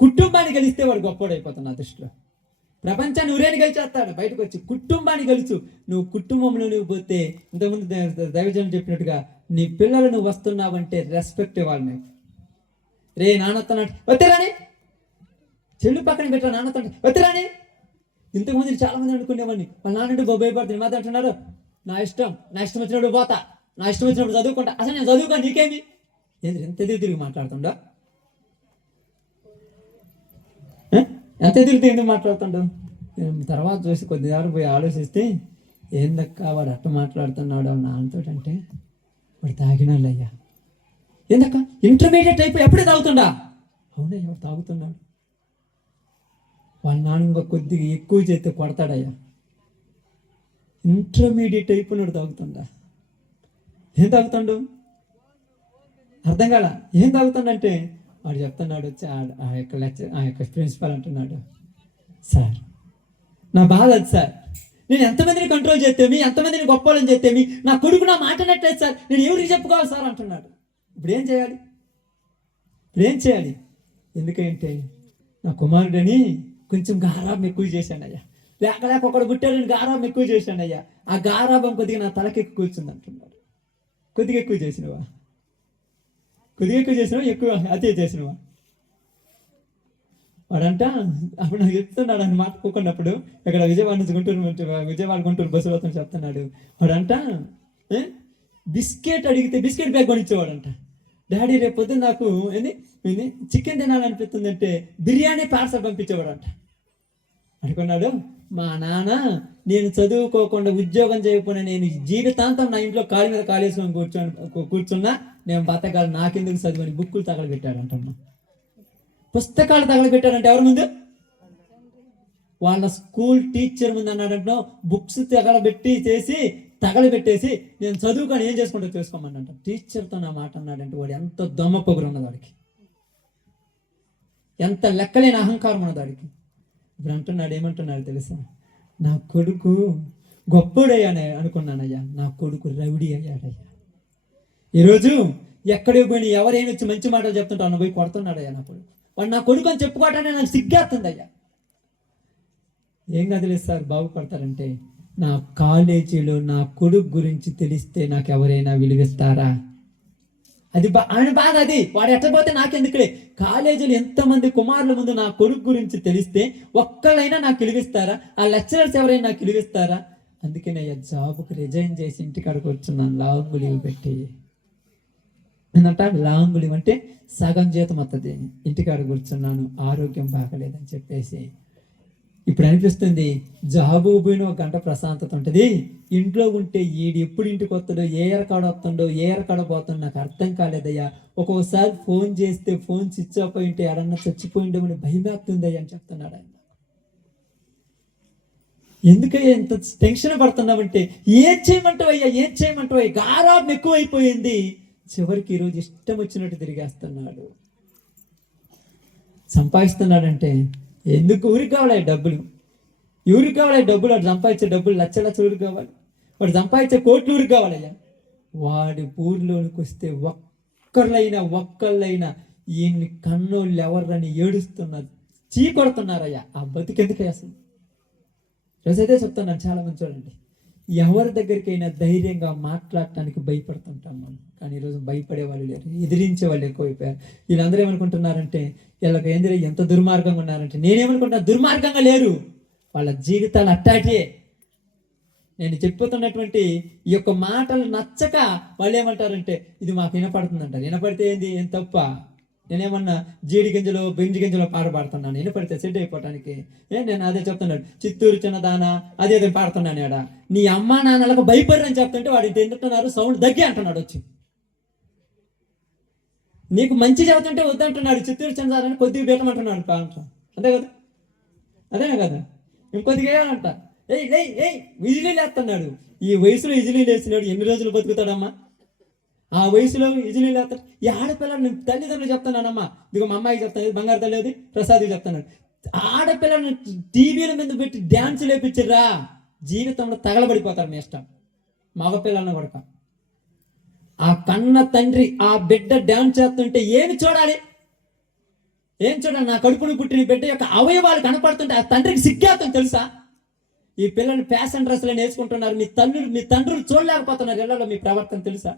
కుటుంబాన్ని గెలిస్తే వాడు గొప్పవాడు అయిపోతున్నా దృష్టిలో. ప్రపంచాన్ని ఊరేని గెలిచేస్తాడు, బయటకు వచ్చి కుటుంబాన్ని గెలుచు. నువ్వు కుటుంబంలో నువ్వు పోతే, ఇంతకుముందు దైవజనం చెప్పినట్టుగా నీ పిల్లలు నువ్వు వస్తున్నావంటే రెస్పెక్ట్ ఇవ్వాలి. నీకు రే నాన్నత్తన్నాడు వత్తరాని, చెల్లు పక్కన పెట్టా నాన్నత్త వత్తరాని. ఇంతకుముందు చాలా మంది అనుకునేవాడిని, వాళ్ళ నాన్నంటే భయపడుతుంది, మాత్రం అంటున్నారు నా ఇష్టం వచ్చినప్పుడు పోతా, నా ఇష్టం వచ్చినప్పుడు చదువుకుంటా, అసలు నేను చదువుకో నీకేమి, ఏంటి ఎంత తిరిగి మాట్లాడుతుండో, ఎంత తిరిగి ఎందుకు మాట్లాడుతుండో. తర్వాత చూసి కొద్దిసార్లు పోయి ఆలోచిస్తే ఏందక్క వాడు అట్ట మాట్లాడుతున్నాడు నాన్నతో అంటే, వాడు తాగినాళ్ళయ్యా. ఏందక్క ఇంటర్మీడియట్ అయిపోయి ఎప్పుడే తాగుతుండా, అవునయ్యా వాడు తాగుతున్నాడు, వాళ్ళ నాన్న ఇంకా కొద్దిగా ఎక్కువ చేస్తే కొడతాడయ్యా, ఇంటర్మీడియట్ అయిపోయినాడు తాగుతుండా. ఏం తాగుతాడు అర్థం కాల, ఏం తాగుతాడంటే వాడు చెప్తున్నాడు వచ్చి ఆ యొక్క ప్రిన్సిపాల్ అంటున్నాడు, సార్ నా బాధ అది సార్, నేను ఎంతమందిని కంట్రోల్ చేస్తేమి, ఎంతమందిని గొప్పవాళ్ళని చేస్తేమి, నా కొడుకు నా మాట్లాడట్లేదు సార్, నేను ఎవరికి చెప్పుకోవాలి సార్ అంటున్నాడు. ఇప్పుడు ఏం చేయాలి, ఎందుకంటే నా కుమారుడని కొంచెం గారాబం ఎక్కువ చేశానయ్యా, లేక ఒకడు పుట్టాడని గారాబం ఎక్కువ చేశానయ్యా, ఆ గారాబం కొద్దిగా నా తలకెక్కి కూర్చుంది అంటున్నాడు. కొద్దిగా ఎక్కువ చేసినవా, ఎక్కువ అదే చేసినవా వాడంట. అప్పుడు నాకు చెప్తున్నాడు అని మాట్లాడుకున్నప్పుడు, ఇక్కడ విజయవాడ గుంటూరు బస్సులో చెప్తున్నాడు, వాడంట బిస్కెట్ అడిగితే బిస్కెట్ బ్యాగ్ కొనిచ్చేవాడంట. డాడీ రేపు పొద్దున్న నాకు చికెన్ తినాలనిపిస్తుంది అంటే బిర్యానీ పార్సల్ పంపించేవాడంట. అనుకున్నాడు మా నాన్న నేను చదువుకోకుండా ఉద్యోగం చేయకపోయినా, నేను జీవితాంతం నా ఇంట్లో కాలు మీద కాలేసుకొని కూర్చున్నా నేను బతకాలి, నాకెందుకు చదువుని బుక్కులు తగలబెట్టాడంటమ్మా. పుస్తకాలు తగలబెట్టాడంటే ఎవరి ముందు, వాళ్ళ స్కూల్ టీచర్ ముందు అన్నాడంట. బుక్స్ తగలబెట్టేసి నేను చదువుకొని ఏం చేసుకుంటా చేసుకోమన్నంట. టీచర్తో నా మాట అన్నాడంటే వాడు ఎంత దొమ్మ పొగురు ఉన్నది వాడికి, ఎంత లెక్కలేని అహంకారం ఉన్నది వాడికి. ఇప్పుడు అంటున్నాడు, ఏమంటున్నాడు తెలుసా, నా కొడుకు గొప్పడయ్యానే అనుకున్నానయ్యా, నా కొడుకు రౌడీ అయ్యాడయ్యా. ఈరోజు ఎక్కడికి పోయినా ఎవరేమి వచ్చి మంచి మాటలు చెప్తుంటా అన్న పోయి కొడుతున్నాడయ్యా అన్నప్పుడు వాడు నా కొడుకు అని చెప్పుకోవటానికి నాకు సిగ్గేస్తుందయ్యా. ఏం కదిలేదు సార్ బాగుపడతారంటే, నా కాలేజీలో నా కొడుకు గురించి తెలిస్తే నాకు ఎవరైనా విలువిస్తారా? అది ఆయన బాధ. అది వాడు ఎట్టపోతే నాకెందుకులే. కాలేజీలో ఎంతమంది కుమారుల ముందు నా కొడుకు గురించి తెలిస్తే ఒక్కళ్ళైనా నాకు విలువిస్తారా? ఆ లెక్చరర్స్ ఎవరైనా నాకు విలువిస్తారా? అందుకే నేను జాబ్కి రిజైన్ చేసి ఇంటికాడికి వచ్చున్నాను, లాంగ్ లీవ్ పెట్టి. ఏంటంట లాంగ్ లీవ్ అంటే సగం జీతం వస్తుంది, ఇంటికాడ కూర్చున్నాను, ఆరోగ్యం బాగలేదని చెప్పేసి. ఇప్పుడు అనిపిస్తుంది జాబు పోయిన 1 గంట ప్రశాంతత ఉంటుంది, ఇంట్లో ఉంటే ఈడు ఎప్పుడు ఇంటికి వస్తాడో, ఏ ఎరకాడ వస్తుండో, ఏ ఎరకాడ పోతుండో నాకు అర్థం కాలేదయ్యా. ఒక్కొక్కసారి ఫోన్ చేస్తే ఫోన్ స్విచ్ ఆఫ్ అయి ఉంటే ఎడన్నా చచ్చిపోయిండేమని భయమేస్తుందయ్యా అని చెప్తున్నాడు ఆయన. ఎందుకయ్యా ఎంత టెన్షన్ పడుతున్నామంటే, ఏం చేయమంటావయ్యా, ఏం చేయమంటావయ్యా? గారాబం ఎక్కువైపోయింది. చివరికి ఈరోజు ఇష్టం వచ్చినట్టు తిరిగేస్తున్నాడు. సంపాదిస్తున్నాడంటే ఎందుకు? ఊరికి కావాలి డబ్బులు, ఊరికి కావాలి డబ్బులు. వాడు సంపాదించే డబ్బులు లక్షల ఊరికి కావాలి, వాడు సంపాదించే కోట్లు ఊరికి కావాలయ్యా. వాడి ఊరిలోనికి వస్తే ఒక్కళ్ళైనా ఈయన్ని కన్నోళ్ళు ఎవర్రని ఏడుస్తున్నారు, చీకొడుతున్నారయ్యా. ఆ బతికెందుకయ్యా అసలు? రోజైతే చెప్తున్నాను, చాలా మంది చూడండి, ఎవరి దగ్గరికైనా ధైర్యంగా మాట్లాడటానికి భయపడుతుంటాం మనం. కానీ ఈరోజు భయపడే వాళ్ళు లేరు, ఎదిరించే వాళ్ళు ఎక్కువైపోయారు. వీళ్ళందరూ ఏమనుకుంటున్నారంటే, వీళ్ళకి ఏందిరా ఎంత దుర్మార్గంగా ఉన్నారంటే, నేనేమనుకుంటున్నా దుర్మార్గంగా లేరు, వాళ్ళ జీవితాలు అట్టాటే. నేను చెప్పుతున్నటువంటి ఈ యొక్క మాటలు నచ్చక వాళ్ళు ఏమంటారంటే, ఇది మాకు వినపడుతుంది అంటారు. వినపడితే ఏంది, ఏం తప్ప? నేనేమన్నా జీడి గింజలో బెంజి గింజలో పాట పాడుతున్నాను, వినపడితే సెట్ అయిపోవటానికి? నేను అదే చెప్తున్నాడు, చిత్తూరు చిన్నదానా అదే పాడుతున్నాను. ఆడ నీ అమ్మా నాన్నలకు భయపడరని చెప్తుంటే వాడు ఎందుకున్నారు, సౌండ్ దగ్గి అంటున్నాడు వచ్చి. నీకు మంచి చెబుతుంటే వద్దంటున్నాడు, చిత్తూరు చిన్నదానని కొద్దిగా పెట్టమంటున్నాడు కాంతం. అంతే కదా, అదేనా కదా? ఇంకొద్దిగా వేయాలంట, విజిలీ లేస్తున్నాడు. ఈ వయసులో విజిలీ లేస్తున్నాడు, ఎన్ని రోజులు బతుకుతాడమ్మా? ఆ వయసులో విజిలీ లేస్తాడు. ఈ ఆడపిల్లని తల్లిదండ్రులు చెప్తున్నానమ్మా, ఇదిగో మా అమ్మాయికి చెప్తాను, బంగారు తల్లి అది ప్రసాద్కి చెప్తున్నాడు, ఆడపిల్లని టీవీల మీద పెట్టి డ్యాన్స్ లేపించరా, జీవితంలో తగలబడిపోతారు మీ ఇష్టం. మగపిల్లలను కొడక ఆ కన్న తండ్రి ఆ బిడ్డ డ్యాన్స్ చేస్తుంటే ఏమి చూడాలి, ఏం చూడాలి? నా కడుపును పుట్టిన బిడ్డ యొక్క అవయవాలు కనపడుతుంటే ఆ తండ్రికి సిగ్గేస్తుంది తెలుసా? ఈ పిల్లల్ని ఫ్యాషన్ డ్రెస్సులు వేసుకుంటున్నారు, మీ తండ్రులు చూడలేకపోతున్నారు ఇళ్లలో. మీ ప్రవర్తన తెలుసా?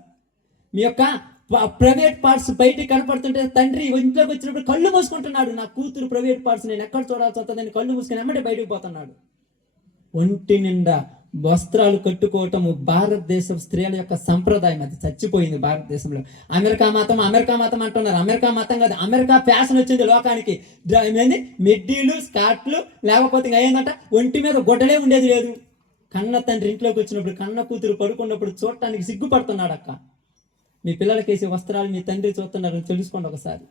మీ యొక్క ప్రైవేట్ పార్ట్స్ బయటికి కనపడుతుంటే తండ్రి ఇంట్లోకి వచ్చినప్పుడు కళ్ళు మూసుకుంటున్నాడు. నా కూతురు ప్రైవేట్ పార్ట్స్ నేను ఎక్కడ చూడాల్సి వస్తుందని కళ్ళు మూసుకొని ఎమ్మటే బయటకు పోతున్నాడు. ఒంటి నిండా వస్త్రాలు కట్టుకోవటము భారతదేశం స్త్రీల యొక్క సంప్రదాయం, అది చచ్చిపోయింది భారతదేశంలో. అమెరికా మతం అంటున్నారు, అమెరికా మతం కాదు, అమెరికా ఫ్యాషన్ వచ్చింది లోకానికి. ఏంది మిడ్డీలు స్కార్ట్లు, లేకపోతే ఇంకా ఏంటంట ఒంటి మీద గుడ్డలే ఉండేది లేదు. కన్న తండ్రి ఇంట్లోకి వచ్చినప్పుడు, కన్న కూతురు పడుకున్నప్పుడు చూడటానికి సిగ్గుపడుతున్నాడు. అక్క, మీ పిల్లలకి వేసే వస్త్రాలు మీ తండ్రి చూస్తున్నారని తెలుసుకోండి ఒకసారి.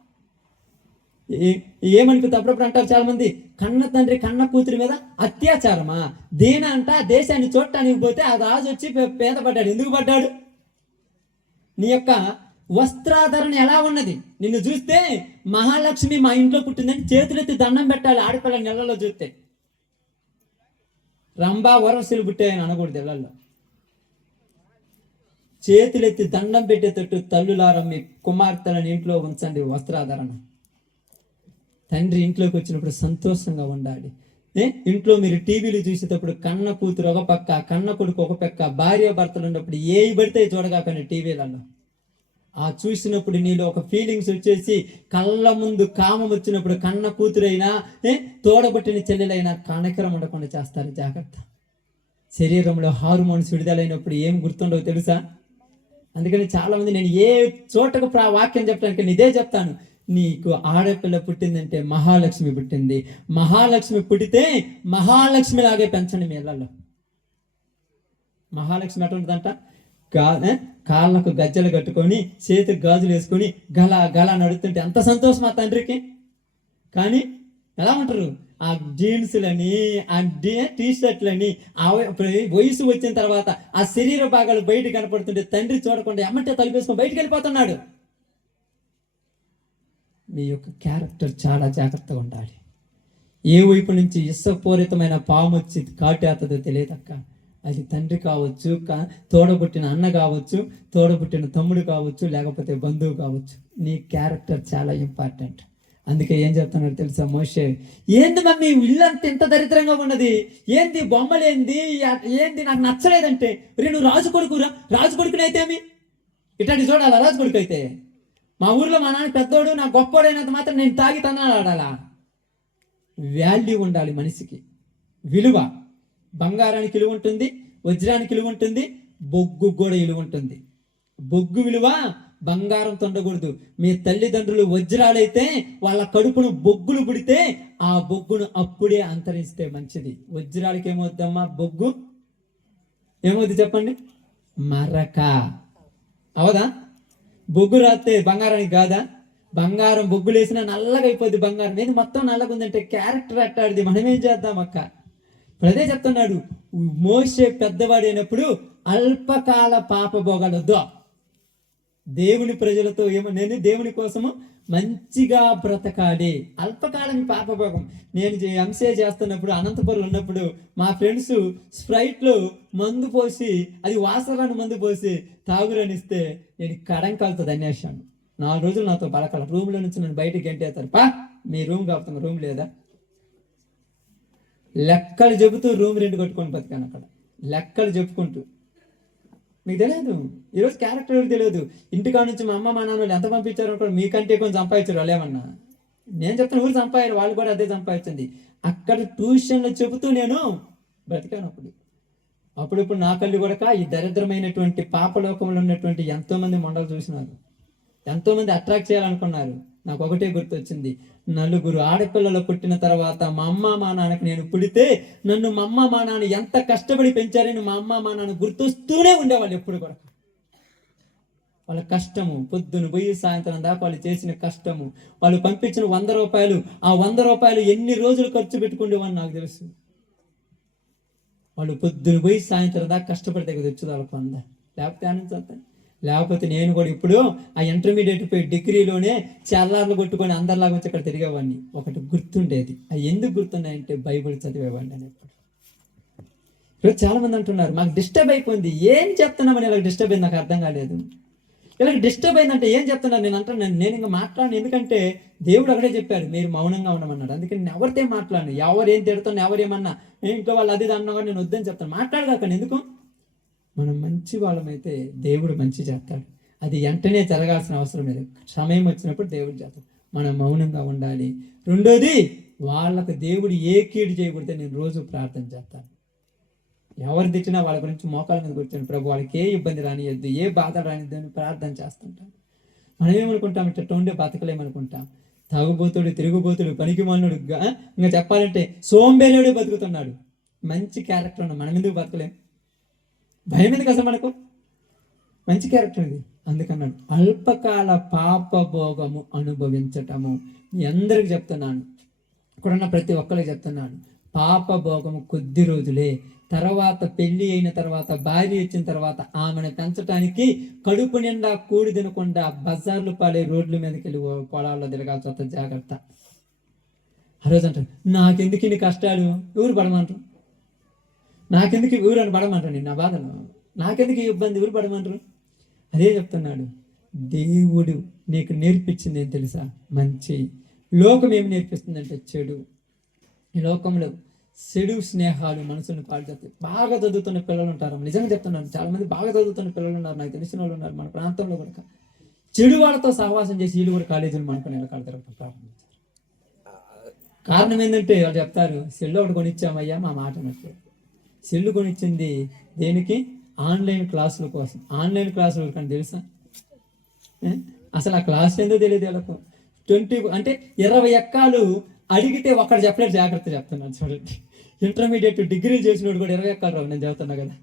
ఏమనిపిస్తుంది? అప్పుడప్పుడు అంటారు చాలా మంది, కన్న తండ్రి కన్న కూతురి మీద అత్యాచారమా? దేన అంట దేశాన్ని చూడటానికి పోతే ఆ రాజు వచ్చి పేద పడ్డాడు. ఎందుకు పడ్డాడు? నీ యొక్క వస్త్రాధరణ ఎలా ఉన్నది? నిన్ను చూస్తే మహాలక్ష్మి మా ఇంట్లో పుట్టిందని చేతులెత్తి దండం పెట్టాలి ఆడపిల్ల నెలలో చూస్తే. రంభా వరసులు పుట్టాయని అనకూడదు ఇళ్లలో. చేతులెత్తి దండం పెట్టేటట్టు తల్లులారా మీ కుమార్తెలను ఇంట్లో ఉంచండి. వస్త్రాధరణ. తండ్రి ఇంట్లోకి వచ్చినప్పుడు సంతోషంగా ఉండాలి. ఇంట్లో మీరు టీవీలు చూసేటప్పుడు కన్న కూతురు ఒక పక్క, కన్న కొడుకు ఒక పక్క, భార్య భర్తలు ఉన్నప్పుడు ఏవి పడితే చూడగాకని టీవీలలో. ఆ చూసినప్పుడు నీలో ఒక ఫీలింగ్స్ వచ్చేసి కళ్ళ ముందు కామం వచ్చినప్పుడు కన్న కూతురైనా తోడబుట్టిన చెల్లెలైనా కనకరం ఉండకుండా చేస్తారు. జాగ్రత్త. శరీరంలో హార్మోన్స్ విడుదలైనప్పుడు ఏం గుర్తుండవు తెలుసా? అందుకని చాలా మంది నేను ఏ చోటకు వాక్యం చెప్పడానికి ఇదే చెప్తాను, నీకు ఆడపిల్ల పుట్టిందంటే మహాలక్ష్మి పుట్టింది. మహాలక్ష్మి పుట్టితే మహాలక్ష్మి లాగే పెంచండి మీ ఇళ్లలో. మహాలక్ష్మి ఎటువంటిదంట? కాళ్ళకు గజ్జలు కట్టుకొని చేతికి గాజులు వేసుకొని గల గల నడుతుంటే అంత సంతోషం ఆ తండ్రికి. కానీ ఎలా ఉంటారు? ఆ జీన్స్లని, ఆ టీ షర్ట్లని, ఆ వయసు వచ్చిన తర్వాత ఆ శరీర భాగాలు బయట కనపడుతుంటే తండ్రి చూడకుండా ఎమ్మటే తలుపేసుకొని బయటకు వెళ్ళిపోతున్నాడు. మీ యొక్క క్యారెక్టర్ చాలా జాగ్రత్తగా ఉండాలి. ఏ వైపు నుంచి ఇష్టపూరితమైన పాము వచ్చి కాటేస్తుందో తెలియదక్క. అది తండ్రి కావచ్చు, తోడబుట్టిన అన్న కావచ్చు, తోడబుట్టిన తమ్ముడు కావచ్చు, లేకపోతే బంధువు కావచ్చు. నీ క్యారెక్టర్ చాలా ఇంపార్టెంట్. అందుకే ఏం చెప్తున్నాడు తెలుసా మోషే, ఏంది మమ్మీ ఇల్లంతా ఇంత దరిద్రంగా ఉన్నది, ఏంది బొమ్మలేంది, ఏంది నాకు నచ్చలేదంటే, నువ్వు రాజు కొడుకురా, రాజు కొడుకునైతేమి ఇట్లాంటి చూడాలా? రాజు కొడుకు అయితే మా ఊర్లో మా నాన్న పెద్దోడు, నా గొప్పోడైనంత మాత్రం నేను తాగి తన్నాడు ఆడాలా? వాల్యూ ఉండాలి మనిషికి, విలువ. బంగారానికి విలువ ఉంటుంది, వజ్రానికి విలువ ఉంటుంది, బొగ్గు కూడా విలువ ఉంటుంది. బొగ్గు విలువ బంగారంతో ఉండకూడదు. మీ తల్లిదండ్రులు వజ్రాలైతే వాళ్ళ కడుపును బొగ్గులు పుడితే ఆ బొగ్గును అప్పుడే అంతరిస్తే మంచిది. వజ్రాలకి ఏమవుద్దమ్మా? బొగ్గు ఏమవుద్ది చెప్పండి? మరక అవదా? బొగ్గు రాస్తే బంగారానికి కాదా? బంగారం బొగ్గులు వేసినా నల్లగా అయిపోద్ది బంగారం. ఏది మొత్తం నల్లగా ఉందంటే క్యారెక్టర్ అట్టాడిది. మనం ఏం చేద్దాం అక్క? అదే చెప్తున్నాడు, మోషే పెద్దవాడు అయినప్పుడు అల్పకాల పాప భోగాలు వద్దు. దేవుని ప్రజలతో నేను దేవుని కోసము మంచిగా బ్రతకాలి. అల్పకాలం పాపభోగం. నేను ఎంసీఏ చేస్తున్నప్పుడు అనంతపురం ఉన్నప్పుడు మా ఫ్రెండ్స్ స్ప్రైట్లో మందు పోసి, అది వాసరాని మందు పోసి తాగురనిస్తే నేను కడంకాలతో ధన్యేశాను. 4 రోజులు నాతో బలకాల. రూమ్లో నుంచి నన్ను బయటికి గంటేస్తారు. మీ రూమ్ కాబట్టి రూమ్ లేదా? లెక్కలు చెబుతూ రూమ్ రెంట్ కట్టుకొని బతికాను అక్కడ, లెక్కలు చెప్పుకుంటూ. మీకు తెలియదు ఈరోజు క్యారెక్టర్ ఎవరు తెలియదు. ఇంటికాడ నుంచి మా అమ్మ మా నాన్న ఎంత పంపించారు అనుకోండి, మీకంటే కొంచెం సంపాదించారు వాళ్ళు ఏమన్నా. నేను చెప్తాను ఊరు సంపాదారు, వాళ్ళు కూడా అదే సంపాదించింది. అక్కడ ట్యూషన్లు చెబుతూ నేను బ్రతికాను. అప్పుడిప్పుడు నా కళ్ళు కూడా ఈ దరిద్రమైనటువంటి పాపలోకంలో ఉన్నటువంటి ఎంతోమంది మొండలు చూసినారు, ఎంతోమంది అట్రాక్ట్ చేయాలనుకున్నారు. నాకు ఒకటే గుర్తొచ్చింది, 4 ఆడపిల్లలు పుట్టిన తర్వాత మా అమ్మ మా నాన్నకి నేను పుడితే నన్ను మా అమ్మ మా నాన్న ఎంత కష్టపడి పెంచారని మా అమ్మ మా నాన్న గుర్తొస్తూనే ఉండేవాళ్ళు ఎప్పుడు కూడా. వాళ్ళ కష్టము, పొద్దున పోయి సాయంత్రం దాకా వాళ్ళు చేసిన కష్టము, వాళ్ళు పంపించిన 100 రూపాయలు, ఆ 100 రూపాయలు ఎన్ని రోజులు ఖర్చు పెట్టుకుండేవాళ్ళు నాకు తెలుసు. వాళ్ళు పొద్దున పోయి సాయంత్రం దాకా కష్టపడితే కదా వచ్చేది వాళ్ళకి 100. లేకపోతే ఆనందించా. లేకపోతే నేను కూడా ఇప్పుడు ఆ ఇంటర్మీడియట్ పోయి డిగ్రీలోనే చల్లార్లు కొట్టుకొని అందరిలాగా వచ్చి అక్కడ తిరిగేవాడిని. ఒకటి గుర్తుండేది, అది ఎందుకు గుర్తున్నాయంటే బైబిల్ చదివేవాడిని అని. ఇప్పుడు చాలా మంది అంటున్నారు మాకు డిస్టర్బ్ అయిపోయింది. ఏం చెప్తున్నామని ఇలా డిస్టర్బ్ అయింది నాకు అర్థం కాలేదు. ఇలా డిస్టర్బ్ అయిందంటే ఏం చెప్తున్నారు? నేను అంటున్నాను, నేను ఇంకా మాట్లాడను. ఎందుకంటే దేవుడు అక్కడే చెప్పాడు మీరు మౌనంగా ఉండమన్నాడు. అందుకని నేను ఎవరితో మాట్లాడను. ఎవరేం తిడుతున్నా, ఎవరేమన్నా ఇంట్లో వాళ్ళు అది అన్నా కూడా నేను వద్దని చెప్తాను. మాట్లాడదాకండి. ఎందుకు? మనం మంచి వాళ్ళమైతే దేవుడు మంచి చేస్తాడు. అది వెంటనే జరగాల్సిన అవసరం లేదు, సమయం వచ్చినప్పుడు దేవుడు చేస్తాడు. మనం మౌనంగా ఉండాలి. రెండోది, వాళ్ళకు దేవుడు ఏ కీడు చేయకూడదు. నేను రోజు ప్రార్థన చేస్తాను. ఎవరు తిట్టినా వాళ్ళ గురించి మోకాల మీద కూర్చొని ప్రభు వాళ్ళకి ఏ ఇబ్బంది రానియద్దు, ఏ బాధ రానిద్దు అని ప్రార్థన చేస్తుంటాం. మనం ఏమనుకుంటాం, ఇట్లా ఉండే బతకలేమనుకుంటాం. తాగుబోతుడు, తిరుగుబోతుడు, పనికి మాలినోడు, ఇంకా చెప్పాలంటే సోంబేరుడు బతుకుతున్నాడు. మంచి క్యారెక్టర్ ఉన్నాం, మనం ఎందుకు బతకలేం? భయం ఎందుకు అసలు మనకు? మంచి క్యారెక్టర్ ఇది. అందుకన్నాడు అల్పకాల పాపభోగము అనుభవించటము. మీ అందరికి చెప్తున్నాను, ఇక్కడున్న ప్రతి ఒక్కరికి చెప్తున్నాను, పాపభోగము కొద్ది రోజులే. తర్వాత పెళ్లి అయిన తర్వాత, భార్య ఇచ్చిన తర్వాత ఆమెను పెంచడానికి కడుపు నిండా కూడి తినకుండా బజార్లు పాలే రోడ్ల మీదకి వెళ్ళి పొలాల్లో తిరగాల్సి వస్తుంది. జాగ్రత్త. ఆ రోజు అంటారు నాకెందుకు ఇన్ని కష్టాలు, ఊరు పడమంటారు. నాకెందుకు ఊరని పడమంటారు, నిన్న బాధను నాకెందుకు ఈ ఇబ్బంది, ఊరు పడమంటారు. అదే చెప్తున్నాడు, దేవుడు నీకు నేర్పించింది ఏం తెలుసా? మంచి. లోకం ఏమి నేర్పిస్తుందంటే చెడు. ఈ లోకంలో చెడు స్నేహాలు మనసును పాడు చేస్తాయి. బాగా చదువుతున్న పిల్లలు ఉంటారు, నిజంగా చెప్తున్నాను, చాలా మంది బాగా చదువుతున్న పిల్లలు ఉన్నారు, నాకు తెలిసిన వాళ్ళు ఉన్నారు మన ప్రాంతంలో కూడా. చెడు వాళ్ళతో సహవాసం చేసి వీళ్ళు కూడా కాలేజీలు మనకుని వెళ్ళగలుగుతారు ప్రారంభించారు. కారణం ఏంటంటే వాళ్ళు చెప్తారు సెల్లు ఒకటి కొనిచ్చామయ్యా మా మాట అన్నట్టు. సెల్లు కొనిచ్చింది దేనికి? ఆన్లైన్ క్లాసుల కోసం. ఆన్లైన్ క్లాసులు కానీ తెలుసా? అసలు ఆ క్లాస్ ఏందో తెలియదు వాళ్ళకు. 20 అంటే 20 ఎక్కాలు అడిగితే ఒక్కడు చెప్పలేదు. జాగ్రత్త చెప్తున్నాను చూడండి. ఇంటర్మీడియట్ డిగ్రీ చేసినోడు కూడా 20 ఎక్కాలు రావు. నేను చెబుతున్నా కదా,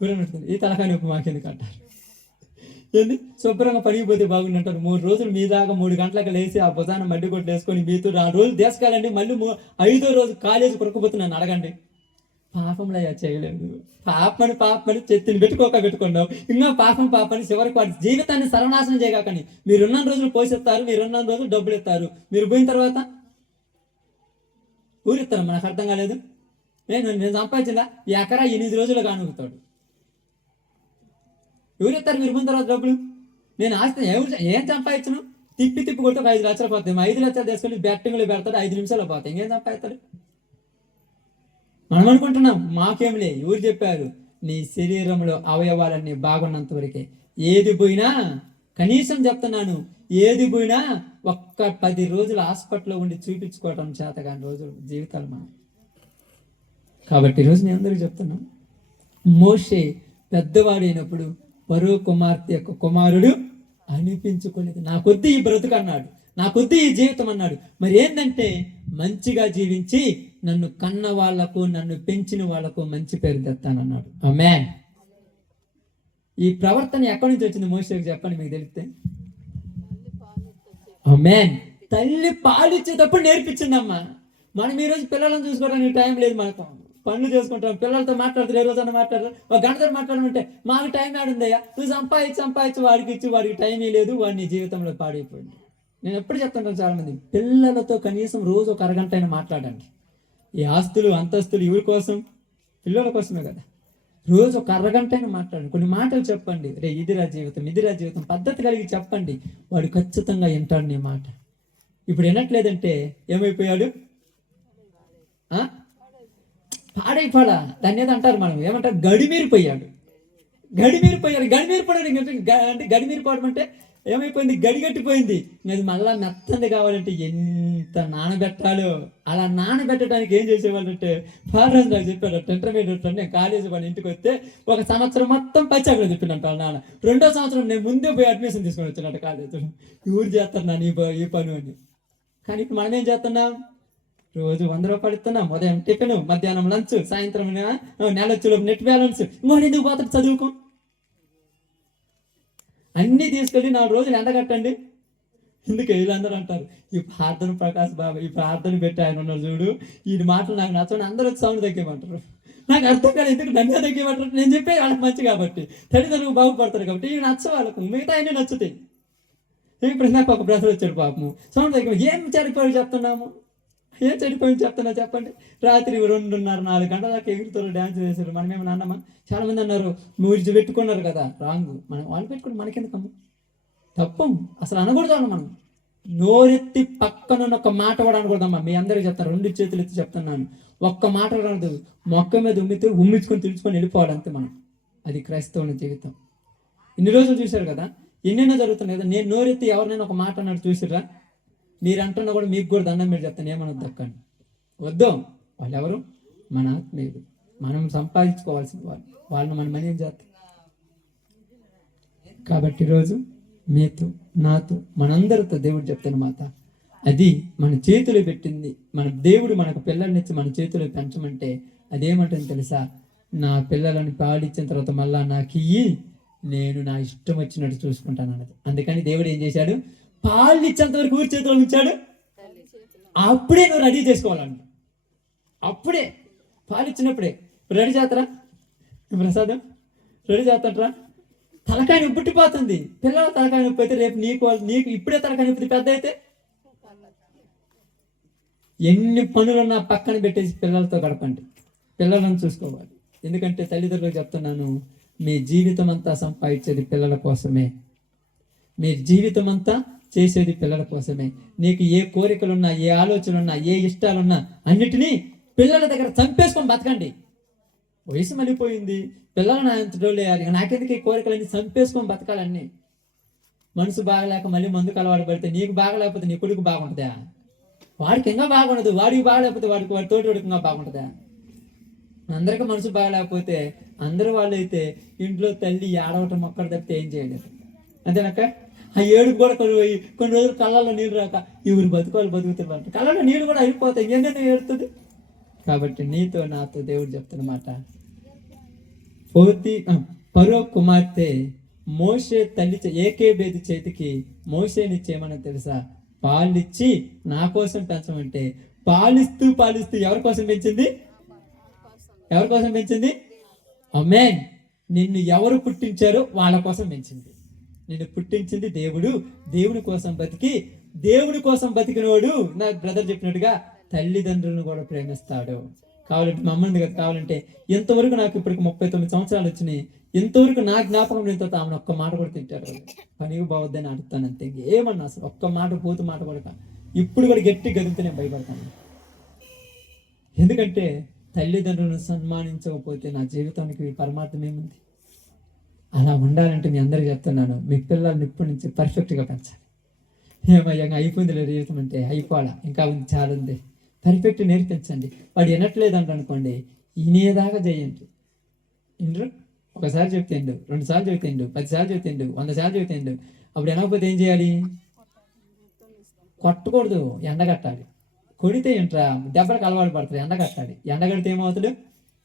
ఊరనుకుంటుంది ఈ తలకాయ నొప్పి మాకెందుకు అంటారు. ఏంది శుభ్రంగా పనికి పోతే బాగుండి అంటారు. 3 రోజులు మీ దాకా 3 గంటలకు లేచి ఆ భుజాన మడ్డి కొట్టి వేసుకొని మీతో 4 రోజులు దేశకాలండి. మళ్ళీ 5వ రోజు కాలేజీ కొరకపోతే నన్ను అడగండి. పాపంలో చేయలేదు. పాపమని చెత్తిని పెట్టుకున్నావు. ఇంకా పాపని చివరికి వాడి జీవితాన్ని సర్వనాశనం చేయగాకని. మీరున్న రోజులు పోషిస్తారు, మీరున్న రోజులు డబ్బులు ఇస్తారు, మీరు పోయిన తర్వాత ఊరిస్తారు. మనకు అర్థం కాలేదు. నేను సంపాదించిందా ఈ ఎకరా 8 రోజులు కానుగుతాడు. ఎవరు ఇస్తారు మీరు ముందు తర్వాత డబ్బులు? నేను ఆస్తి ఏం సంపాదించను? తిప్పి కొడితే ఒక 5 లక్షలు పోతాయి. 5 లక్షలు తీసుకొని బెట్టింగ్లు పెడతాడు, 5 నిమిషాలు పోతాయి. ఇంకేం సంపాదిస్తాడు? మనం అనుకుంటున్నాం మాకేంలే. ఎవరు చెప్పారు? నీ శరీరంలో అవయవాలన్నీ బాగున్నంత వరకే. ఏది పోయినా, కనీసం చెప్తున్నాను, ఏది పోయినా ఒక్క 10 రోజులు హాస్పిటల్లో ఉండి చూపించుకోవటం చేత కాని రోజులు జీవితాలు మనం. కాబట్టి ఈరోజు నేను అందరికీ చెప్తున్నాం, మోషే పెద్దవాడైనప్పుడు ఫరో కుమార్తె యొక్క కుమారుడు అనిపించుకోలేదు. నాకొద్దు ఈ బ్రతుకు అన్నాడు, నాకొద్దు ఈ జీవితం అన్నాడు. మరి ఏంటంటే మంచిగా జీవించి నన్ను కన్న వాళ్లకు, నన్ను పెంచిన వాళ్లకు మంచి పేరు తెస్తానన్నాడు. ఆమేన్. ఈ ప్రవర్తన ఎక్కడి నుంచి వచ్చింది మోషేకి చెప్పండి, మీకు తెలిస్తే. ఆమేన్. తల్లి పాలిచ్చేటప్పుడు నేర్పించిందమ్మా. మనం ఈ రోజు పిల్లలను చూసుకోవడానికి టైం లేదు, మనకు పనులు చేసుకుంటాం, పిల్లలతో మాట్లాడుతారు, ఏ రోజన్నా మాట్లాడతారు, ఒక గంటతో మాట్లాడమంటే మాకు టైం ఆడుందయ్యా, నువ్వు సంపాదించి వాడికి ఇచ్చి వాడికి టైమే లేదు, వాడిని జీవితంలో పాడైపోయింది. నేను ఎప్పుడు చెప్తుంటాను చాలా మంది, పిల్లలతో కనీసం రోజు ఒక అరగంట అయినా మాట్లాడండి. ఈ ఆస్తులు అంతస్తులు ఎవరి కోసం? పిల్లల కోసమే కదా. రోజు ఒక అరగంట అయినా మాట్లాడండి, కొన్ని మాటలు చెప్పండి. రే ఇదిరా జీవితం పద్ధతి కలిగి చెప్పండి. వాడు ఖచ్చితంగా వింటాడు నీ మాట. ఇప్పుడు వినట్లేదంటే ఏమైపోయాడు? పాడైపోడా. దాన్ని ఏదో అంటారు, మనం ఏమంటారు, గడిమీరిపోయాడు. అంటే గడిమీరిపోవడం అంటే ఏమైపోయింది? గడిగట్టిపోయింది. అది మళ్ళా మెత్తంది కావాలంటే ఎంత నానబెట్టాలో. అలా నానబెట్టడానికి ఏం చేసేవాళ్ళంటే, ఫాదర్ నాకు చెప్పాడు, ఇంటర్మీడియట్ నేను కాలేజీ వాళ్ళ ఇంటికి వస్తే 1 సంవత్సరం మొత్తం పచ్చాకలో చెప్పిందంట వాళ్ళ నాన్న. 2వ సంవత్సరం నేను ముందే పోయి అడ్మిషన్ తీసుకొని వచ్చినట్టు కాలేజీలో. ఎవరు చేస్తారు నాన్న ఈ పని అని. కానీ ఇప్పుడు మనం ఏం చేస్తున్నాం? రోజు 100 రూపాయలు ఇస్తున్నాం. ఉదయం టిఫిన్, మధ్యాహ్నం లంచ్, సాయంత్రం నెలొచ్చులోపు నెట్ బ్యాలెన్స్. ఇంకోటి ఎందుకు పోతాడు చదువుకో? అన్నీ తీసుకెళ్ళి 4 రోజులు ఎండగట్టండి. ఎందుకు వీళ్ళందరూ అంటారు, ఈ ప్రార్థన ప్రకాశ్ బాబా, ఈ ప్రార్థన పెట్టి ఆయన ఉన్నారు చూడు, ఈ మాటలు నాకు నచ్చని అందరూ వచ్చి సౌండ్ తగ్గేమంటారు. నాకు అర్థం కాదు ఎందుకు నన్ను తగ్గేమంటారు. నేను చెప్పే వాళ్ళకి మంచి కాబట్టి, తల్లిదండ్రులు బాగుపడతారు కాబట్టి ఇవి నచ్చ వాళ్ళకు, మిగతా అన్నీ నచ్చుతాయి. ఇప్పుడు నాకు ఒక బ్రదర్ వచ్చాడు పాపము, సౌండ్ తగ్గి ఏం చెడిపోయి చెప్తున్నాము, ఏం చెడిపోయింది చెప్తున్నా చెప్పండి. రాత్రి 2:30, 4 గంటల దాకా ఎగురుతారు, డ్యాన్స్ చేశారు. మనం ఏమన్నా అన్నామా? చాలా మంది అన్నారు మీరు పెట్టుకున్నారు కదా, రాంగ్. మనం వాళ్ళు పెట్టుకుని మనకెందుకమ్మ? తప్పం అసలు అనకూడదు. మనం నోరెత్తి పక్కనున్న ఒక మాట కూడా అనకూడదమ్మా. మీ అందరికీ చెప్తాను, 2 చేతులు ఎత్తి చెప్తున్నాను, ఒక్క మాట కూడా అనదు. మొక్క మీద ఉమ్మించుకొని తెలుసుకొని వెళ్ళిపోవాలి అంతే మనం. అది క్రైస్తవుని జీవితం. ఇన్ని రోజులు చూశారు కదా, ఎన్నెన్నో జరుగుతున్నాయి కదా. నేను నోరెత్తి ఎవరినైనా ఒక మాట అన్నట్టు చూసిరా? మీరు అంటున్నా కూడా మీకు కూడా దండం మీరు చెప్తాను, ఏమనొద్దు అక్కండి, వద్దు. వాళ్ళు ఎవరు? మన ఆత్మీయులు, మనం సంపాదించుకోవాల్సిన వాళ్ళని మనం ఏం చేస్తాం. కాబట్టి ఈరోజు మీతో నాతో మనందరితో దేవుడు చెప్తాను మాట, అది మన చేతిలో పెట్టింది. మన దేవుడు మనకు పిల్లల్నిచ్చి మన చేతిలో పెంచమంటే అదేమంటుంది తెలుసా? నా పిల్లలను పాలిచ్చిన తర్వాత మళ్ళా నాకు ఇయ్యి, నేను నా ఇష్టం వచ్చినట్టు చూసుకుంటాను అన్నది. అందుకని దేవుడు ఏం చేశాడు? పాలు ఇచ్చేంత వరకు ఊరి చేతిలో ఉంచాడు. అప్పుడే నువ్వు రెడీ చేసుకోవాలంట. అప్పుడే పాలు ఇచ్చినప్పుడే రెడీ చేస్తారా? ప్రసాదం రెడీ చేస్తారా? తలకాయ నొప్పి పుట్టిపోతుంది. పిల్లల తలకాయ నొప్పి అయితే రేపు నీకు ఇప్పుడే తలకాయ నొప్పి పెద్ద అయితే ఎన్ని పనులున్నా పక్కన పెట్టేసి పిల్లలతో గడపండి, పిల్లలను చూసుకోవాలి. ఎందుకంటే తల్లిదండ్రులకు చెప్తున్నాను, మీ జీవితం అంతా సంపాదించేది పిల్లల కోసమే. మీ జీవితం అంతా చేసేది పిల్లల కోసమే. నీకు ఏ కోరికలున్నా, ఏ ఆలోచనలున్నా, ఏ ఇష్టాలున్నా అన్నిటినీ పిల్లల దగ్గర చంపేసుకొని బతకండి. వయసు మళ్ళీపోయింది, పిల్లలు నాయకుడు నాకెందుకు ఈ కోరికలన్నీ చంపేసుకొని బతకాలన్నీ. మనసు బాగలేక మళ్ళీ మందుకు అలవాటు పడితే నీకు బాగలేకపోతే నీ కొడుకు బాగుంటుందా? వాడికి ఇంకా బాగుండదు. వాడికి బాగలేకపోతే వాడి తోటి వాడికి ఇంకా బాగుంటుందా? అందరికీ మనసు బాగలేకపోతే అందరూ వాళ్ళు అయితే ఇంట్లో తల్లి ఏడవటం మొక్కడు తప్పితే ఏం చేయలేదు. అంతేనాక ఆ ఏడుపు కూడా కొన్ని రోజులు కళ్ళల్లో నీళ్ళు రాక ఇవరు బతుకుతున్నారు, కళ్ళలో నీళ్ళు కూడా అయిపోతాయి, ఏంటంటే ఏడుతుంది. కాబట్టి నీతో నాతో దేవుడు చెప్తున్నమాట, ఫరో కుమార్తె మోషే తల్లి ఏకేబేది చేతికి మోషేనిచ్చేమని తెలుసా? పాలిచ్చి నా కోసం పెంచమంటే పాలిస్తూ ఎవరి కోసం పెంచింది? ఆమేన్. నిన్ను ఎవరు పుట్టించారో వాళ్ళ కోసం పెంచింది. నిన్ను పుట్టించింది దేవుడు. దేవుడి కోసం బతికినోడు, నా బ్రదర్ చెప్పినట్టుగా తల్లిదండ్రులను కూడా ప్రేమిస్తాడు. కావాలంటే మా అమ్మ ఉంది కదా, కావాలంటే ఎంతవరకు నాకు ఇప్పటికి 39 సంవత్సరాలు వచ్చినాయి, ఇంతవరకు నా జ్ఞాపకం ఎంతో ఆమెను ఒక్క మాట కూడా తింటారు, పనికి బావద్దని అడుగుతాను అంతే. ఏమన్నా అసలు ఒక్క మాట పోతు మాట కూడా ఇప్పుడు కూడా గట్టి గదిలితే నేను భయపడతాను. ఎందుకంటే తల్లిదండ్రులను సన్మానించకపోతే నా జీవితానికి పరమార్థం ఏముంది? అలా ఉండాలంటే మీ అందరికీ చెప్తున్నాను, మీ పిల్లల్ని ఇప్పటి నుంచి పర్ఫెక్ట్గా పెంచాలి. ఏమయ్యా అయిపోయింది లేదు జీవితం అంటే, అయిపోవాలా, ఇంకా ఉంది, చాలా ఉంది. పర్ఫెక్ట్ నేర్పించండి. వాడు వినట్లేదంట అనుకోండి, వినేదాకా చేయండి. ఇండ్రు ఒకసారి చెప్తేండు, 2 సార్లు చెబుతేండు, 10 సార్లు చెబుతేండు, 100 సార్లు చెబుతేండు. అప్పుడు వినకపోతే ఏం చేయాలి? కొట్టకూడదు, ఎండగట్టాలి. కొడితే ఏంట్రా, దెబ్బలకు అలవాటు పడతాడు. ఎండగట్టాలి. ఎండగడితే ఏమవుతాడు?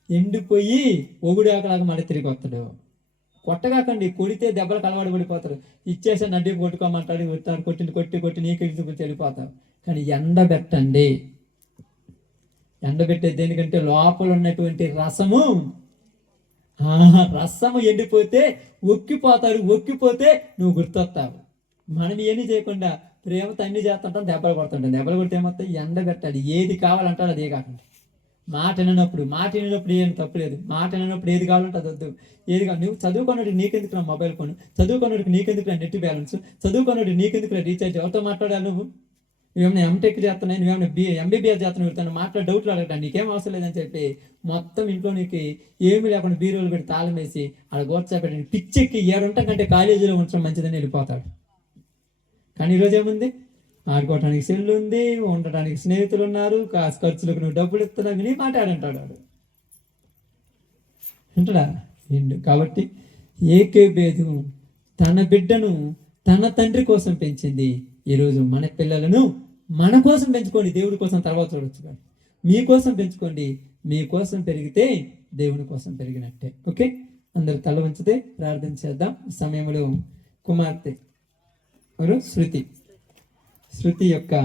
ఎండిపోయి ఒగుడు ఆకలాగా మళ్ళీ తిరిగి వస్తాడు. కొట్టగాకండి, కొడితే దెబ్బలకు అలవాటు పడిపోతారు. ఇచ్చేసా నడ్డి కొట్టుకోమంటాడు, కొట్టింది కొట్టి నీకు వెళ్ళిపోతావు. కానీ ఎండబెట్టండి. ఎండబెట్టే దేనికంటే లోపల ఉన్నటువంటి రసము ఎండిపోతే ఒక్కిపోతే నువ్వు గుర్తొస్తావు. మనం ఏమీ చేయకుండా ప్రేమతో అన్ని చేస్తుంటాం, దెబ్బలు కొడుతుంటాం. దెబ్బలు కొడితే ఏమవుతాయి? ఎండబెట్టాలి. ఏది కావాలంటాడు అదే కాకుండా మాట వినప్పుడు ఏం తప్పులేదు. మాట వినప్పుడు ఏది కావాలంటే అది వద్దు. ఏది కావాలి, నువ్వు చదువుకున్నట్టు నీకెందుకు నా మొబైల్ ఫోన్, చదువుకున్నట్టు నీకెందుకు నా నెట్ బ్యాలెన్స్, చదువుకున్నట్టు నీకెందుకు నా రీఛార్జ్, ఎవరితో మాట్లాడాలి? నువ్వేమైనా ఎంటెక్ చేస్తున్నాయి, నువ్వేమైనా ఎంబీబీఎస్ చేస్తున్నావు, తను మాట్లాడే డౌట్లు అడగటాను, నీకేం అవసరం లేదని చెప్పి మొత్తం ఇంట్లో నీకు ఏమీ లేకుండా బీరోలు పెట్టి తాళం వేసి అక్కడ గోర్చాపెట్టి పిచ్చెక్కి 7 గంటల కంటే కాలేజీలో ఉంచడం మంచిదని వెళ్ళిపోతాడు. కానీ ఈరోజు ఏముంది? ఆడుకోవటానికి సెల్లు ఉంది, ఉండటానికి స్నేహితులు ఉన్నారు, ఖర్చులకు నువ్వు డబ్బులు ఇస్తున్నావు, నీ మాట్లాడంటాడు వాడు. అంటాడా? కాబట్టి ఏకేబేదు తన బిడ్డను తన తండ్రి కోసం పెంచింది. ఈరోజు మన పిల్లలను మన కోసం పెంచుకోండి, దేవుడి కోసం తర్వాత చూడొచ్చు. కానీ మీకోసం పెంచుకోండి. మీకోసం పెరిగితే దేవుని కోసం పెరిగినట్టే. ఓకే, అందరు తల వంచితే ప్రార్థన చేద్దాం. సమయంలో కుమార్తె శృతి యొక్క